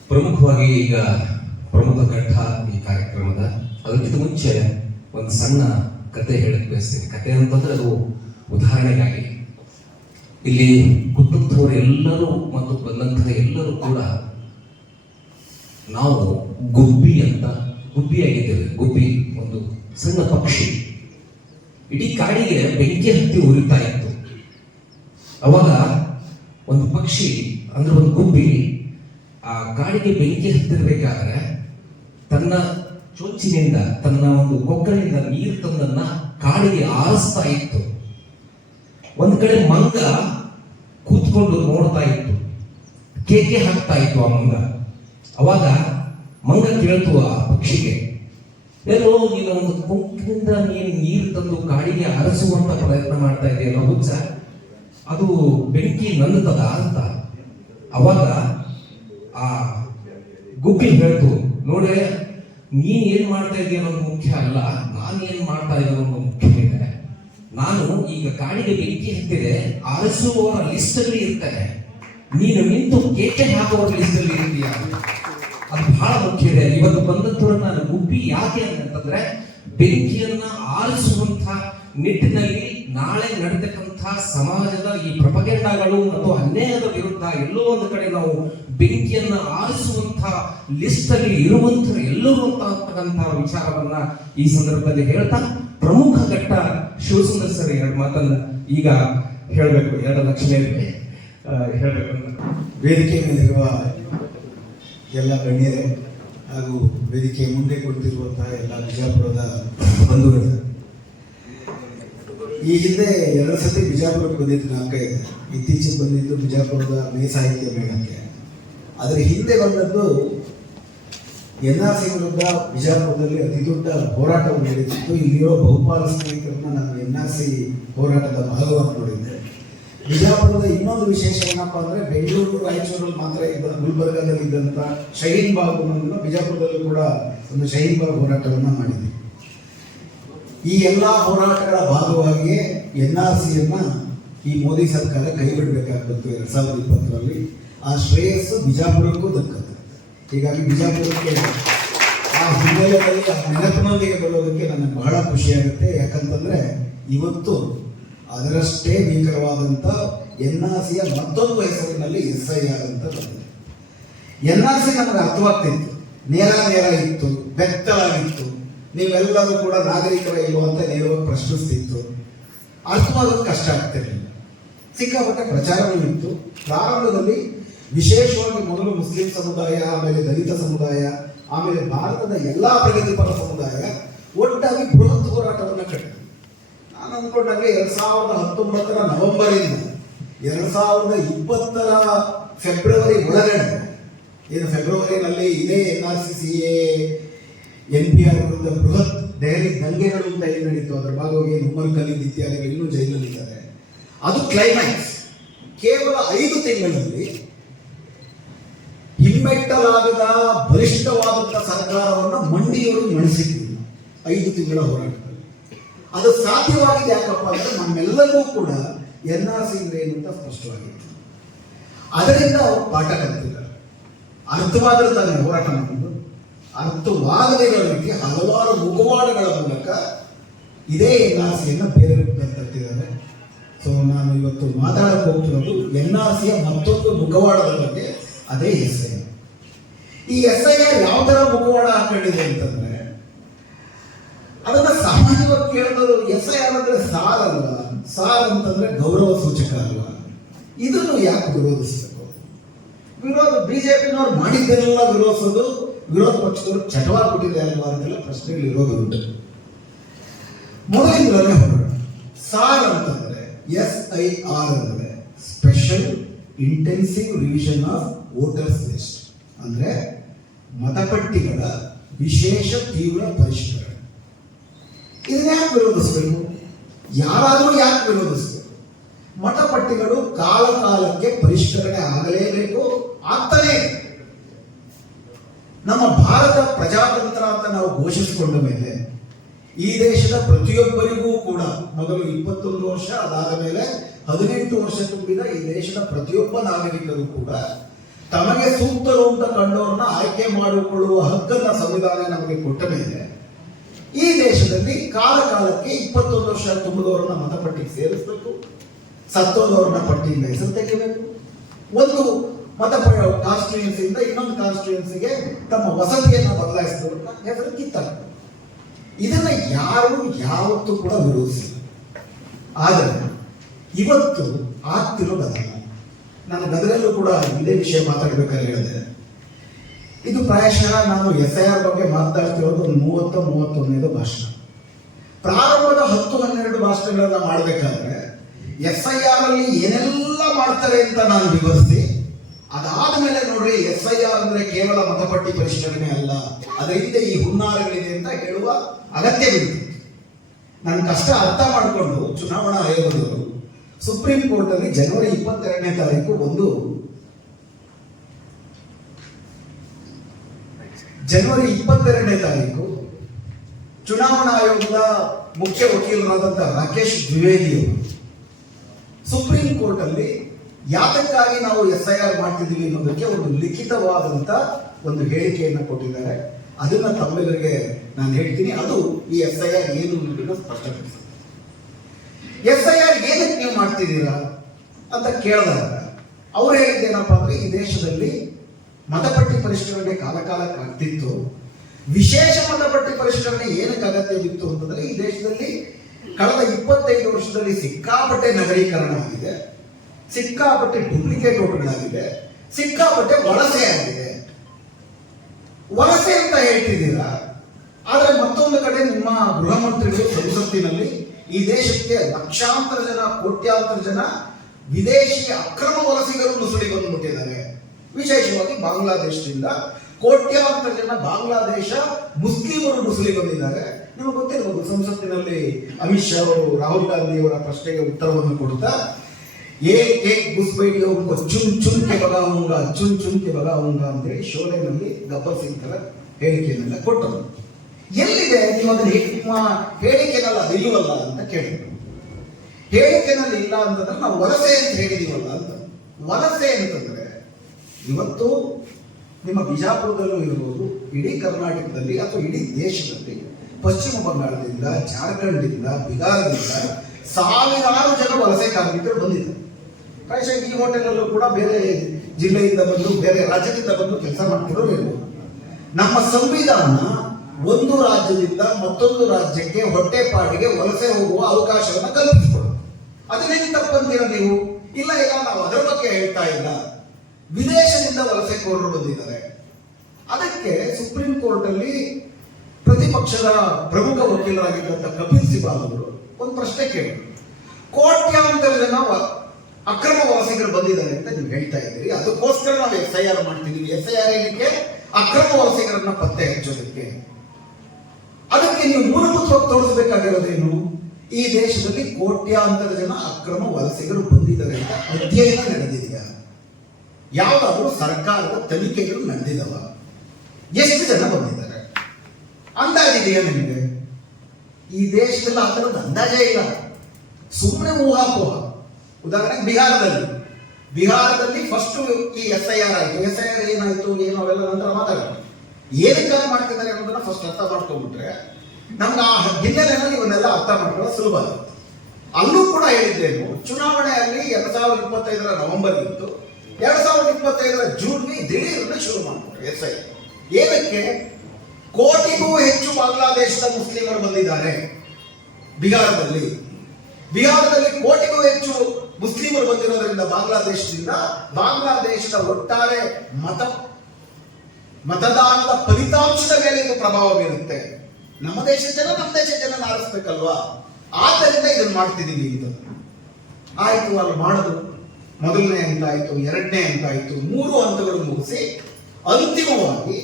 ಪ್ರಮುಖವಾಗಿ ಈಗ ಪ್ರಮುಖ ಘಟ್ಟ ಈ ಕಾರ್ಯಕ್ರಮದ, ಅದಕ್ಕಿಂತ ಮುಂಚೆ ಒಂದು ಸಣ್ಣ ಕತೆ ಹೇಳಕ್ ಬಯಸ್ತೀನಿ. ಕತೆ ಅಂತಂದ್ರೆ ಅದು ಉದಾಹರಣೆಗಾಗಿ ಇಲ್ಲಿ ಕೂತಂಥವರು ಎಲ್ಲರೂ ಮತ್ತು ಬಂದಂತಹ ಎಲ್ಲರೂ ಕೂಡ ನಾವು ಗುಬ್ಬಿಯಾಗಿದ್ದೇವೆ. ಗುಬ್ಬಿ ಒಂದು ಸಣ್ಣ ಪಕ್ಷಿ. ಇಡೀ ಕಾಡಿಗೆ ಬೆಂಕಿ ಹತ್ತಿ ಉರಿತಾ ಇತ್ತು. ಅವಾಗ ಒಂದು ಪಕ್ಷಿ ಅಂದ್ರೆ ಒಂದು ಗುಬ್ಬಿ ಆ ಕಾಡಿಗೆ ಬೆಂಕಿ ಹತ್ತಿರ್ಬೇಕಾದ್ರೆ ತನ್ನ ಚೊಂಚಿನಿಂದ ತನ್ನ ಒಂದು ಕೊಕ್ಕಳಿಂದ ನೀರು ತಂದನ್ನ ಕಾಡಿಗೆ ಆರಿಸ್ತಾ ಇತ್ತು. ಒಂದ್ ಕಡೆ ಮಂಗ ಕೂತ್ಕೊಂಡು ನೋಡ್ತಾ ಇತ್ತು, ಕೇಕೆ ಹಾಕ್ತಾ ಇತ್ತು ಆ ಮಂಗ. ಅವಾಗ ಮಂಗ ಕೇಳ್ತು ಆ ಪಕ್ಷಿಗೆ, ಎಲ್ಲೋ ನೀನು ಒಂದು ಕೊಂಕಿನಿಂದ ನೀರು ತಂದು ಕಾಡಿಗೆ ಆರಿಸುವಂತ ಪ್ರಯತ್ನ ಮಾಡ್ತಾ ಇದೆಯಲ್ಲ ಹುಚ್ಚ, ಅದು ಬೆಂಕಿ ನಂದುತ್ತದ ಅಂತ. ಅವಾಗ ಆ ಗುಬ್ಬಿ ಹೇಳ್ತು, ನೋಡ್ರೆ ನೀನ್ ಏನ್ ಮಾಡ್ತಾ ಇದೀಯ ಅನ್ನೋದು ಮುಖ್ಯ ಅಲ್ಲ, ನಾನು ಏನ್ ಮಾಡ್ತಾ ಇದ್ದೀನಿ ಅನ್ನೋದು ಮುಖ್ಯ ಇದೆ. ನಾನು ಈಗ ಕಾಡಿಗೆ ಬೆಂಕಿ ಹತ್ತಿದೆ, ಆರಿಸುವವರ ಲಿಸ್ಟ್ ಅಲ್ಲಿ ಇರ್ತಾರೆ, ನೀನು ನಿಂತು ಕೇಕೆ ಹಾಕುವವರ ಲಿಸ್ಟ್ ಅಲ್ಲಿ ಇರ್ತೀಯ. ಅದು ಬಹಳ ಮುಖ್ಯ ಇದೆ. ಇವತ್ತು ಬಂದದ್ದು ನಾನು ಗುಬ್ಬಿ ಯಾಕೆ ಅಂತಂದ್ರೆ, ಬೆಂಕಿಯನ್ನ ಆರಿಸುವಂತ ನಿಟ್ಟಿನಲ್ಲಿ ನಾಳೆ ನಡೆತಕ್ಕಂಥ ಸಮಾಜದ ಈ ಪ್ರಪಗೇಂಡಗಳು ಮತ್ತು ಅನ್ಯಾಯದ ವಿರುದ್ಧ ಎಲ್ಲೋ ಒಂದು ಕಡೆ ನಾವು ಬೆಂಕಿಯನ್ನ ಆರಿಸುವಂತ ಲಿಸ್ಟ್ ಅಲ್ಲಿ ಇರುವಂತ ಎಲ್ಲರೂ ಅಂತಕ್ಕಂಥ ವಿಚಾರವನ್ನ ಈ ಸಂದರ್ಭದಲ್ಲಿ ಹೇಳ್ತಾ, ಪ್ರಮುಖ ಘಟ್ಟ ಶಿವಸುಂದರ್ ಸರ್ ಎರಡು ಮಾತನ್ನ ಈಗ ಹೇಳಬೇಕು, ಎರಡು ಲಕ್ಷಣೆ ಹೇಳಬೇಕು. ವೇದಿಕೆ ಮೇಲಿರುವ ಎಲ್ಲ ಗಣ್ಯರೇ ಹಾಗೂ ವೇದಿಕೆ ಮುಂದೆ ಕುಳಿತಿರುವಂತಹ ಎಲ್ಲ ಬಿಜಾಪುರದ ಬಂಧುಗಳು, ಈ ಹಿಂದೆ 2 ಸತಿ ಬಿಜಾಪುರಕ್ಕೆ ಬಂದಿದ್ದು ನಾಲ್ಕ ಇದೆ. ಇತ್ತೀಚೆಗೆ ಬಂದಿದ್ದು ಬಿಜಾಪುರದ ಮೇ ಸಾಹಿತ್ಯ ಮೇಳಕ್ಕೆ. ಅದರ ಹಿಂದೆ ಬಂದದ್ದು NRC ವಿರುದ್ಧ ಬಿಜಾಪುರದಲ್ಲಿ ಅತಿ ದೊಡ್ಡ ಹೋರಾಟವನ್ನು ನಡೆದಿತ್ತು. ಇಲ್ಲಿರೋ ಬಹುಪಾಲ ಸ್ನೇಹಿತರನ್ನ ನಾನು NRC ಹೋರಾಟದ ಭಾಗವಾಗಿ ನೋಡಿದ್ದೆ. ಬಿಜಾಪುರದ ಇನ್ನೊಂದು ವಿಶೇಷ ಏನಪ್ಪಾ ಅಂದ್ರೆ, ಬೆಂಗಳೂರು ರಾಯಚೂರಲ್ಲಿ ಮಾತ್ರ ಇದ್ದ, ಗುಲ್ಬರ್ಗಾದಲ್ಲಿ ಇದ್ದಂತ ಶಹೀನ್ ಬಾಗ್ ಬಿಜಾಪುರದಲ್ಲೂ ಕೂಡ ಒಂದು ಶಹೀನ್ ಬಾಗ್ ಹೋರಾಟವನ್ನ ಮಾಡಿದ್ವಿ. ಈ ಎಲ್ಲಾ ಹೋರಾಟಗಳ ಭಾಗವಾಗಿಯೇ NRCಯನ್ನ ಈ ಮೋದಿ ಸರ್ಕಾರ ಕೈ ಬಿಡಬೇಕಾಗಿತ್ತು 2020ರಲ್ಲಿ. ಆ ಶ್ರೇಯಸ್ಸು ಬಿಜಾಪುರಕ್ಕೂ ದಕ್ಕತ್ತು. ಹೀಗಾಗಿ ಬಿಜಾಪುರಕ್ಕೆ ಆ ಹಿನ್ನೆಲೆಯಲ್ಲಿ ಆ ನೆನಪಿನೊಂದಿಗೆ ಬರೋದಕ್ಕೆ ನನಗೆ ಬಹಳ ಖುಷಿಯಾಗುತ್ತೆ. ಯಾಕಂತಂದ್ರೆ ಇವತ್ತು ಅದರಷ್ಟೇ ಭೀಕರವಾದಂಥ NRCಯ ಮತ್ತೊಂದು ಹೆಸರಿನಲ್ಲಿ SIR ಅಂತ ಬಂದಿದೆ. NRC ನಮಗೆ ಅರ್ಥವಾಗ್ತಿತ್ತು, ನೇರ ಇತ್ತು, ಬೆತ್ತಲಾಗಿತ್ತು, ನೀವೆಲ್ಲರೂ ಕೂಡ ನಾಗರಿಕರ ಇರುವಂತ ನೇರವಾಗಿ ಪ್ರಶ್ನಿಸ್ತಿತ್ತು, ಅರ್ಥವಾಗೋದು ಕಷ್ಟ ಆಗ್ತಿರಲಿಲ್ಲ. ಸಿಕ್ಕಾಪಟ್ಟೆ ಪ್ರಚಾರವೂ ಇತ್ತು. ಪ್ರಾರಂಭದಲ್ಲಿ ವಿಶೇಷವಾಗಿ ಮೊದಲು ಮುಸ್ಲಿಂ ಸಮುದಾಯ, ಆಮೇಲೆ ದಲಿತ ಸಮುದಾಯ, ಆಮೇಲೆ ಭಾರತದ ಎಲ್ಲಾ ಪ್ರಗತಿಪರ ಸಮುದಾಯ ಒಟ್ಟಾಗಿ ಬೃಹತ್ ಹೋರಾಟವನ್ನು ಕಟ್ಟಿತು. ನಾನು ಅಂದ್ಕೊಂಡಾಗೆ 2019 ನವೆಂಬರಿಂದ 2020 ಫೆಬ್ರವರಿ ಒಳಗಡೆ, ಏನು ಫೆಬ್ರವರಿನಲ್ಲಿ ಇದೇ NRC CAA NPR ವಿರುದ್ಧ ಬೃಹತ್ ದೆಹಲಿ ದಂಗೆಗಳು ಅಂತ ಏನು ನಡೀತು, ಅದರ ಭಾಗವಾಗಿ ಉಮರ್ ಖಲೀದ್ ಇತ್ಯಾದಿಗಳು ಇನ್ನೂ ಜೈಲಲ್ಲಿದ್ದಾರೆ. ಅದು ಕ್ಲೈಮ್ಯಾಕ್ಸ್. ಕೇವಲ 5 ತಿಂಗಳಲ್ಲಿ ಹಿಮ್ಮೆಟ್ಟಲಾಗದ ಬಲಿಷ್ಠವಾದಂತಹ ಸರ್ಕಾರವನ್ನು ಮಂಡಿಯವರು ಮಣಿಸಿದ್ದಿಲ್ಲ 5 ತಿಂಗಳ ಹೋರಾಟದಲ್ಲಿ. ಅದು ಸಾಧ್ಯವಾಗಿದೆ ಯಾಕಪ್ಪ ಅಂದ್ರೆ, ನಮ್ಮೆಲ್ಲರಿಗೂ ಕೂಡ NRC ಏನು ಅಂತ ಸ್ಪಷ್ಟವಾಗಿತ್ತು. ಅದರಿಂದ ಅವರು ಪಾಠ ಕಲಿತಿದ್ದಾರೆ. ಅರ್ಥವಾದ್ರೆ ತಾನೇ ಹೋರಾಟ ಮಾಡಿದ್ದು. ಅರ್ಥವಾಗದೇ ಇರೋದಕ್ಕೆ ಹಲವಾರು ಮುಖವಾಡಗಳ ಮೂಲಕ ಇದೇ NRCಯನ್ನು ಬೇರೆ ರೂಪದಲ್ಲಿ ತರ್ತಿದ್ದಾರೆ. ಸೊ ನಾನು ಇವತ್ತು ಮಾತಾಡಕ್ಕೆ ಹೋಗ್ತಿರೋದು NRCಯ ಮತ್ತೊಂದು ಮುಖವಾಡದ ಬಗ್ಗೆ, ಅದೇ SIR. ಈ SIR ಯಾವ ತರ ಮುಖವಾಡ ಹಾಕೊಂಡಿದೆ ಅಂತಂದ್ರೆ, ಅದನ್ನ ಸಾಮಾನ್ಯವಾಗಿ ಕೇಳಿದ್ರು SIR ಅಂದ್ರೆ ಸಾರ್ ಅಲ್ವಾ, ಸಾರ್ ಅಂತಂದ್ರೆ ಗೌರವ ಸೂಚಕ ಅಲ್ವಾ, ಇದನ್ನು ಯಾಕೆ ವಿರೋಧಿಸಬೇಕು? ಬಿಜೆಪಿನವ್ರು ಮಾಡಿದ್ದೆಲ್ಲ ವಿರೋಧಿಸೋದು, ವಿರೋಧ ಪಕ್ಷದವರು ಚಟವಾಗ್ಬಿಟ್ಟಿದೆ ಅಲ್ವಾ ಅಂತೆಲ್ಲ ಪ್ರಶ್ನೆಗಳು ಇರೋದುಂಟು. ಮೊದಲಿಂದಲೇ ಹೊರಡ ಸಾರ್ ಅಂತಂದ್ರೆ SIR ಅಂದ್ರೆ special intensive revision of voters list, ಅಂದ್ರೆ ಮತಪಟ್ಟಿಗಳ ವಿಶೇಷ ತೀವ್ರ ಪರಿಷ್ಕರಣೆ. ಇದನ್ನ ಯಾಕೆ ವಿರೋಧಿಸಬೇಕು? ಯಾರಾದರೂ ಯಾಕೆ ವಿರೋಧಿಸಬೇಕು? ಮತಪಟ್ಟಿಗಳು ಕಾಲಕ್ಕೆ ಪರಿಷ್ಕರಣೆ ಆಗಲೇಬೇಕು, ಆಗ್ತಾನೇ ಇದೆ. ನಮ್ಮ ಭಾರತ ಪ್ರಜಾತಂತ್ರ ಅಂತ ನಾವು ಘೋಷಿಸಿಕೊಂಡ ಮೇಲೆ ಈ ದೇಶದ ಪ್ರತಿಯೊಬ್ಬರಿಗೂ ಕೂಡ ಮೊದಲು 21 ವರ್ಷ, ಅದಾದ ಮೇಲೆ 18 ವರ್ಷ ತುಂಬಿದ ಈ ದೇಶದ ಪ್ರತಿಯೊಬ್ಬ ನಾಗರಿಕರು ಕೂಡ ತಮಗೆ ಸೂಕ್ತರು ಅಂತ ಕಂಡವ್ರನ್ನ ಆಯ್ಕೆ ಮಾಡಿಕೊಳ್ಳುವ ಹಕ್ಕನ್ನ ಸಂವಿಧಾನ ನಮಗೆ ಕೊಟ್ಟ ಮೇಲೆ ಈ ದೇಶದಲ್ಲಿ ಕಾಲಕ್ಕೆ 21 ವರ್ಷ ತುಂಬಿದವರನ್ನ ಮತಪಟ್ಟಿಗೆ ಸೇರಿಸಬೇಕು, ಸತ್ತೋದವರನ್ನ ಪಟ್ಟಿಯಿಂದ ಹೆಸರು ತೆಗೆಯಬೇಕು. ಒಂದು ಕಾನ್ಸ್ಟಿಟ್ಯೂನ್ಸಿಯಿಂದ ಇನ್ನೊಂದು ಕಾನ್ಸ್ಟಿಟ್ಯೂನ್ಸಿಗೆ ತಮ್ಮ ವಸತಿಯನ್ನು ಬದಲಾಯಿಸಿದವರನ್ನ ಹೆಸರು ಕಿತ್ತಾಕ್ತಾರೆ. ಇದನ್ನ ಯಾರು ಯಾವತ್ತೂ ಕೂಡ ವಿರೋಧಿಸಿಲ್ಲ. ಆದರೆ ಇವತ್ತು ಆಗ್ತಿರೋ ಬದಲಾವಣೆ, ನಾನು ಗದಗಲ್ಲೂ ಕೂಡ ಇದೇ ವಿಷಯ ಮಾತಾಡಬೇಕಾದ್ರೆ ಹೇಳಿದೆ, ಇದು ಪ್ರಾಯಶಃ ನಾನು SIR ಬಗ್ಗೆ ಮಾತಾಡ್ತಿರೋದು ಒಂದು 31ನೇ ಭಾಷಣ. ಪ್ರಾರಂಭದ 10-12 ಭಾಷಣಗಳನ್ನ ಮಾಡಬೇಕಾದ್ರೆ SIR ಅಲ್ಲಿ ಏನೆಲ್ಲ ಮಾಡ್ತಾರೆ ಅಂತ ನಾನು ವಿವರಿಸಿ, ಅದಾದ್ಮೇಲೆ ನೋಡ್ರಿ SIR ಅಂದ್ರೆ ಕೇವಲ ಮತಪಟ್ಟಿ ಪರಿಷ್ಕರಣೆ ಅಲ್ಲ, ಅದರ ಹಿಂದೆ ಈ ಹುನ್ನಾರಗಳಿದೆ ಅಂತ ಹೇಳುವ ಅಗತ್ಯವಿದೆ. ನನ್ನ ಕಷ್ಟ ಅರ್ಥ ಮಾಡಿಕೊಂಡು ಚುನಾವಣಾ ಆಯೋಗದವರು ಸುಪ್ರೀಂ ಕೋರ್ಟ್ ಅಲ್ಲಿ ಜನವರಿ 22ನೇ ತಾರೀಕು ಚುನಾವಣಾ ಆಯೋಗದ ಮುಖ್ಯ ವಕೀಲರಾದಂತಹ ರಾಕೇಶ್ ದ್ವಿವೇದಿ ಅವರು ಸುಪ್ರೀಂ ಕೋರ್ಟ್ ಅಲ್ಲಿ ಯಾತಕ್ಕಾಗಿ ನಾವು SIR ಮಾಡ್ತಿದ್ದೀವಿ ಅನ್ನೋದಕ್ಕೆ ಒಂದು ಲಿಖಿತವಾದಂತ ಒಂದು ಹೇಳಿಕೆಯನ್ನು ಕೊಟ್ಟಿದ್ದಾರೆ. ಅದನ್ನ ತಮ್ಮೆಲ್ಲರಿಗೆ ನಾನು ಹೇಳ್ತೀನಿ. ಅದು ಈ SIR ಏನು ಅನ್ನೋದನ್ನು ಸ್ಪಷ್ಟಪಡಿಸ್ತದೆ. SIR ಏನಕ್ಕೆ ನೀವು ಮಾಡ್ತಿದ್ದೀರಾ ಅಂತ ಕೇಳಿದಾಗ ಅವ್ರು ಹೇಳಿದ್ದೇನಪ್ಪ ಅಂದ್ರೆ, ಈ ದೇಶದಲ್ಲಿ ಮತಪಟ್ಟಿ ಪರಿಷ್ಕರಣೆ ಕಾಲಕಾಲಕ್ಕೆ ಆಗ್ತಿತ್ತು. ವಿಶೇಷ ಮತಪಟ್ಟಿ ಪರಿಷ್ಕರಣೆ ಏನಕ್ಕೆ ಅಗತ್ಯವಿತ್ತು ಅಂತಂದ್ರೆ, ಈ ದೇಶದಲ್ಲಿ ಕಳೆದ 25 ವರ್ಷದಲ್ಲಿ ಸಿಕ್ಕಾಪಟ್ಟೆ ನಗರೀಕರಣ ಆಗಿದೆ, ಸಿಕ್ಕಾಪಟ್ಟೆ ಡೂಪ್ಲಿಕೇಟ್ ಓಟ್ಗಳಾಗಿದೆ, ಸಿಕ್ಕಾಪಟ್ಟೆ ವಲಸೆ ಆಗಿದೆ. ವಲಸೆ ಅಂತ ಹೇಳ್ತಿದ್ದೀರಾ, ಆದ್ರೆ ಮತ್ತೊಂದು ಕಡೆ ನಿಮ್ಮ ಗೃಹ ಮಂತ್ರಿಗಳು ಸಂಸತ್ತಿನಲ್ಲಿ ಈ ದೇಶಕ್ಕೆ ಲಕ್ಷಾಂತರ ಜನ, ಕೋಟ್ಯಾಂತರ ಜನ ವಿದೇಶಿ ಅಕ್ರಮ ವಲಸಿಗರು ನುಸುಳಿ ಬಂದ್ಬಿಟ್ಟಿದ್ದಾರೆ. ವಿಶೇಷವಾಗಿ ಬಾಂಗ್ಲಾದೇಶದಿಂದ ಕೋಟ್ಯಾಂತರ ಜನ ಬಾಂಗ್ಲಾದೇಶ ಮುಸ್ಲಿಮರು ನುಸುಳಿ ಬಂದಿದ್ದಾರೆ. ನಿಮಗೆ ಗೊತ್ತಿರಬಹುದು, ಸಂಸತ್ತಿನಲ್ಲಿ ಅಮಿತ್ ಶಾ ಅವರು ರಾಹುಲ್ ಗಾಂಧಿ ಅವರ ಪ್ರಶ್ನೆಗೆ ಉತ್ತರವನ್ನು ಕೊಡುತ್ತಾ ಗುಸ್ಬೈಡಿ ಅವರು ಚುನ್ ಚುನ್ಕೆ ಬಗಾವುಂಗ ಚುನ್ ಚುನ್ಕೆ ಬಗಾವುಂಗ ಅಂತೇಳಿ ಶೋಲೆನಲ್ಲಿ ಗಬ್ಬರ್ ಸಿಂಗ್ ತರ ಹೇಳಿಕೆಯನ್ನೆಲ್ಲ ಕೊಟ್ಟರು. ಎಲ್ಲಿದೆ ನೀವು ಅದನ್ನ ನಿಮ್ಮ ಹೇಳಿಕೆನಲ್ಲಿ ಅದಿಲ್ವಲ್ಲ ಅಂತ ಕೇಳಿದ್ರು. ಹೇಳಿಕೆನಲ್ಲಿ ಇಲ್ಲ ಅಂತಂದ್ರೆ ನಾವು ವಲಸೆ ಅಂತ ಹೇಳಿದೀವಲ್ಲ ಅಂತ. ವಲಸೆ ಅಂತಂದ್ರೆ ಇವತ್ತು ನಿಮ್ಮ ಬಿಜಾಪುರದಲ್ಲೂ ಇರ್ಬೋದು, ಇಡೀ ಕರ್ನಾಟಕದಲ್ಲಿ ಅಥವಾ ಇಡೀ ದೇಶದಲ್ಲಿ ಪಶ್ಚಿಮ ಬಂಗಾಳದಿಂದ, ಜಾರ್ಖಂಡ್ದಿಂದ, ಬಿಹಾರದಿಂದ ಸಾವಿರಾರು ಜನ ವಲಸೆ ಕಾರ್ಮಿಕರು ಬಂದಿದ್ದಾರೆ. ಪ್ರಾಯಶಃ ಈ ಹೋಟೆಲಲ್ಲೂ ಕೂಡ ಬೇರೆ ಜಿಲ್ಲೆಯಿಂದ ಬಂದು, ಬೇರೆ ರಾಜ್ಯದಿಂದ ಬಂದು ಕೆಲಸ ಮಾಡ್ತಿರೋರು ಇರ್ಬೋದು. ನಮ್ಮ ಸಂವಿಧಾನ ಒಂದು ರಾಜ್ಯದಿಂದ ಮತ್ತೊಂದು ರಾಜ್ಯಕ್ಕೆ ಹೊಟ್ಟೆಪಾಡಿಗೆ ವಲಸೆ ಹೋಗುವ ಅವಕಾಶವನ್ನು ಕಲ್ಪಿಸಿಕೊಡು. ಅದನ್ನೇನು ತಪ್ಪಂತೀರ ನೀವು? ಇಲ್ಲ ನಾವು ಅದರ ಬಗ್ಗೆ ಹೇಳ್ತಾ ಇಲ್ಲ. ವಿದೇಶದಿಂದ ವಲಸೆಕೋರರು ಬಂದಿದ್ದಾರೆ. ಅದಕ್ಕೆ ಸುಪ್ರೀಂ ಕೋರ್ಟ್ ಅಲ್ಲಿ ಪ್ರತಿಪಕ್ಷದ ಪ್ರಮುಖ ವಕೀಲರಾಗಿದ್ದಂಥ ಕಪಿಲ್ ಸಿಬಾಲ್ ಅವರು ಒಂದು ಪ್ರಶ್ನೆ ಕೇಳಿದ್ರು. ಕೋಟ್ಯಾಂತರ ಜನ ಅಕ್ರಮ ವಲಸಿಗರು ಬಂದಿದ್ದಾರೆ ಅಂತ ನೀವು ಹೇಳ್ತಾ ಇದ್ದೀರಿ, ಅದಕ್ಕೋಸ್ಕರ ನಾವು SIR ಮಾಡ್ತಿದ್ದೀವಿ. SIR ಏನಕ್ಕೆ? ಅಕ್ರಮ ವಲಸಿಗರನ್ನ ಪತ್ತೆ ಹಚ್ಚೋದಕ್ಕೆ. ಅದಕ್ಕೆ ನೀವು ಮೂಲಭೂತವಾಗಿ ತೋರಿಸಬೇಕಾಗಿರೋದೇನು? ಈ ದೇಶದಲ್ಲಿ ಕೋಟ್ಯಾಂತರ ಜನ ಅಕ್ರಮ ವಲಸಿಗರು ಬಂದಿದ್ದಾರೆ ಅಂತ ಅಧ್ಯಯನ ನಡೆದಿದೆಯಾ? ಯಾವುದಾದ್ರೂ ಸರ್ಕಾರದ ತನಿಖೆಗಳು ನಡೆದಿದವ? ಎಷ್ಟು ಜನ ಬಂದಿದ್ದಾರೆ? ಅಂದಾಜಿದೆಯಾ ನಿಮಗೆ? ಈ ದೇಶದಲ್ಲಿ ಆ ಥರದ ಅಂದಾಜೇ ಇಲ್ಲ, ಸುಮ್ಮನೆ ಊಹಾಪೋಹ. ಉದಾಹರಣೆಗೆ ಬಿಹಾರದಲ್ಲಿ ಫಸ್ಟ್ ಈ SIR ಆಯಿತು. SIR ಏನಾಯ್ತು ಏನು ಅವೆಲ್ಲ ನಂತರ ಮಾತಾಡೋಣ. ಏನಕ್ಕಾಗಿ ಮಾಡ್ತಿದ್ದಾರೆ ಅನ್ನೋದನ್ನ ಫಸ್ಟ್ ಅರ್ಥ ಮಾಡ್ಕೊಂಡ್ಬಿಟ್ರೆ ನಮ್ಗೆ ಆ ಹಿನ್ನೆಲೆಯಲ್ಲಿ ಇವನ್ನೆಲ್ಲ ಅರ್ಥ ಮಾಡ್ಕೊಳ್ಳೋ ಸುಲಭ ಆಗುತ್ತೆ. ಅಲ್ಲೂ ಕೂಡ ಹೇಳಿದ್ದೇನು, ಚುನಾವಣೆಯಲ್ಲಿ 2025 ನವೆಂಬರ್ ಇತ್ತು, 2025 ಜೂನ್ಗೆ ದಿಢೀರನ್ನು ಶುರು ಮಾಡ್ತಾರೆ SIR. ಏನಕ್ಕೆ? ಕೋಟಿಗೂ ಹೆಚ್ಚು ಬಾಂಗ್ಲಾದೇಶದ ಮುಸ್ಲಿಮರು ಬಂದಿದ್ದಾರೆ ಬಿಹಾರದಲ್ಲಿ. ಕೋಟಿಗೂ ಹೆಚ್ಚು ಮುಸ್ಲಿಮರು ಬಂದಿರೋದ್ರಿಂದ ಬಾಂಗ್ಲಾದೇಶದ ಒಟ್ಟಾರೆ ಮತದಾನದ ಫಲಿತಾಂಶದ ಮೇಲೆ ಇದು ಪ್ರಭಾವ ಬೀರುತ್ತೆ. ನಮ್ಮ ದೇಶದ ಜನ ಆರಿಸ್ಬೇಕಲ್ವಾ? ಆದ್ದರಿಂದ ಇದನ್ನು ಮಾಡ್ತಿದ್ದೀವಿ ಅಂತ ಆಯ್ತು. ಅಲ್ಲಿ ಮಾಡೋದು ಮೊದಲನೇ ಹಂತ ಆಯ್ತು, ಎರಡನೇ ಹಂತ ಆಯ್ತು, 3 ಹಂತಗಳು ಮುಗಿಸಿ ಅಂತಿಮವಾಗಿ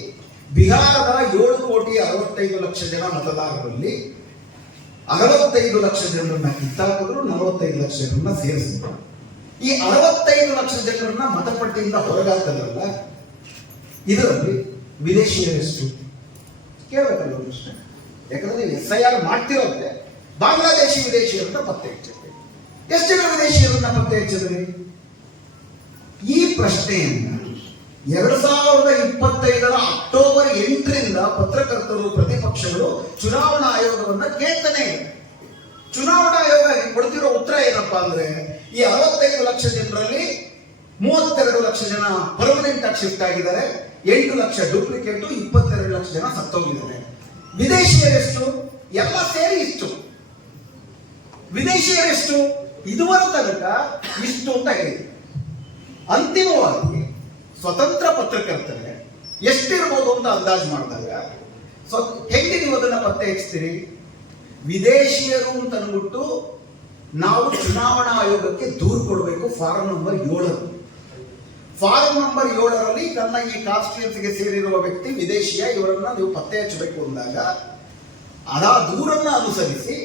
ಬಿಹಾರದ 7,65,00,000 ಜನ ಮತದಾರರಲ್ಲಿ 65 ಲಕ್ಷ ಜನರನ್ನ ಕಿತ್ತಾಕಿದ್ರು, 45 ಲಕ್ಷ ಜನರನ್ನ ಸೇರಿಸಿದ್ರು. ಈ 65 ಲಕ್ಷ ಜನರನ್ನ ಮತಪಟ್ಟಿಯಿಂದ ಹೊರಗಾಕಲ್ಲ, ಇದರಲ್ಲಿ ವಿದೇಶಿಯರೆಷ್ಟು ಕೇಳಬೇಕಲ್ಲ ಪ್ರಶ್ನೆ. ಯಾಕಂದ್ರೆ ನೀವು SIR ಮಾಡ್ತಿರೋದ್ರೆ ಬಾಂಗ್ಲಾದೇಶಿ ವಿದೇಶಿಯರನ್ನ ಪತ್ತೆ ಹಚ್ಚಿದ್ರಿ. ಎಷ್ಟು ಜನ ವಿದೇಶಿಯರನ್ನ ಪತ್ತೆ ಹಚ್ಚಿದ್ರಿ? ಈ ಪ್ರಶ್ನೆಯನ್ನ 2025 ಅಕ್ಟೋಬರ್ 8ರಿಂದ ಪತ್ರಕರ್ತರು, ಪ್ರತಿಪಕ್ಷಗಳು ಚುನಾವಣಾ ಆಯೋಗವನ್ನ ಕೇಳ್ತಾನೆ. ಚುನಾವಣಾ ಆಯೋಗ ಕೊಡ್ತಿರೋ ಉತ್ತರ ಏನಪ್ಪಾ ಅಂದ್ರೆ, ಈ 65 ಲಕ್ಷ ಜನರಲ್ಲಿ 32 ಲಕ್ಷ ಜನ ಪರ್ಮನೆಂಟ್ ಆಗಿ ಶಿಫ್ಟ್ ಆಗಿದ್ದಾರೆ, 8 ಲಕ್ಷ ಡೂಪ್ಲಿಕೇಟ್, 22 ಲಕ್ಷ ಜನ ಸತ್ತೋಗಿದ್ದಾರೆ. ವಿದೇಶಿಯರೆಷ್ಟು? ಎಲ್ಲ ಸೇರಿ ಇಷ್ಟು. ವಿದೇಶಿಯರೆಷ್ಟು? ಇದುವರೆಗೆ ತನಕ ಇಷ್ಟು ಅಂತ ಹೇಳಿ. ಅಂತಿಮವಾಗಿ ಸ್ವತಂತ್ರ ಪತ್ರಕರ್ತರೆ ಎಷ್ಟಿರ್ಬೋದು ಅಂತ ಅಂದಾಜು ಮಾಡಿದಾಗ ಸೊ ಹೆಂಗೆ ನೀವು ಅದನ್ನ ಪತ್ತೆ ಹಚ್ತೀರಿ? ವಿದೇಶಿಯರು ಅಂತ ಅಂದ್ಬಿಟ್ಟು ನಾವು ಚುನಾವಣಾ ಆಯೋಗಕ್ಕೆ ದೂರು ಕೊಡಬೇಕು. Form number 7. ಫಾರಂ ನಂಬರ್ 7ರಲ್ಲಿ ನನ್ನ ಈ ಕಾನ್ಸ್ಟಿಟ್ಯೂನ್ಸಿಗೆ ಸೇರಿರುವ ವ್ಯಕ್ತಿ ವಿದೇಶಿಯ, ಇವರನ್ನ ನೀವು ಪತ್ತೆ ಹಚ್ಚಬೇಕು ಅಂದಾಗ ಆ ದೂರನ್ನ ಅನುಸರಿಸಿ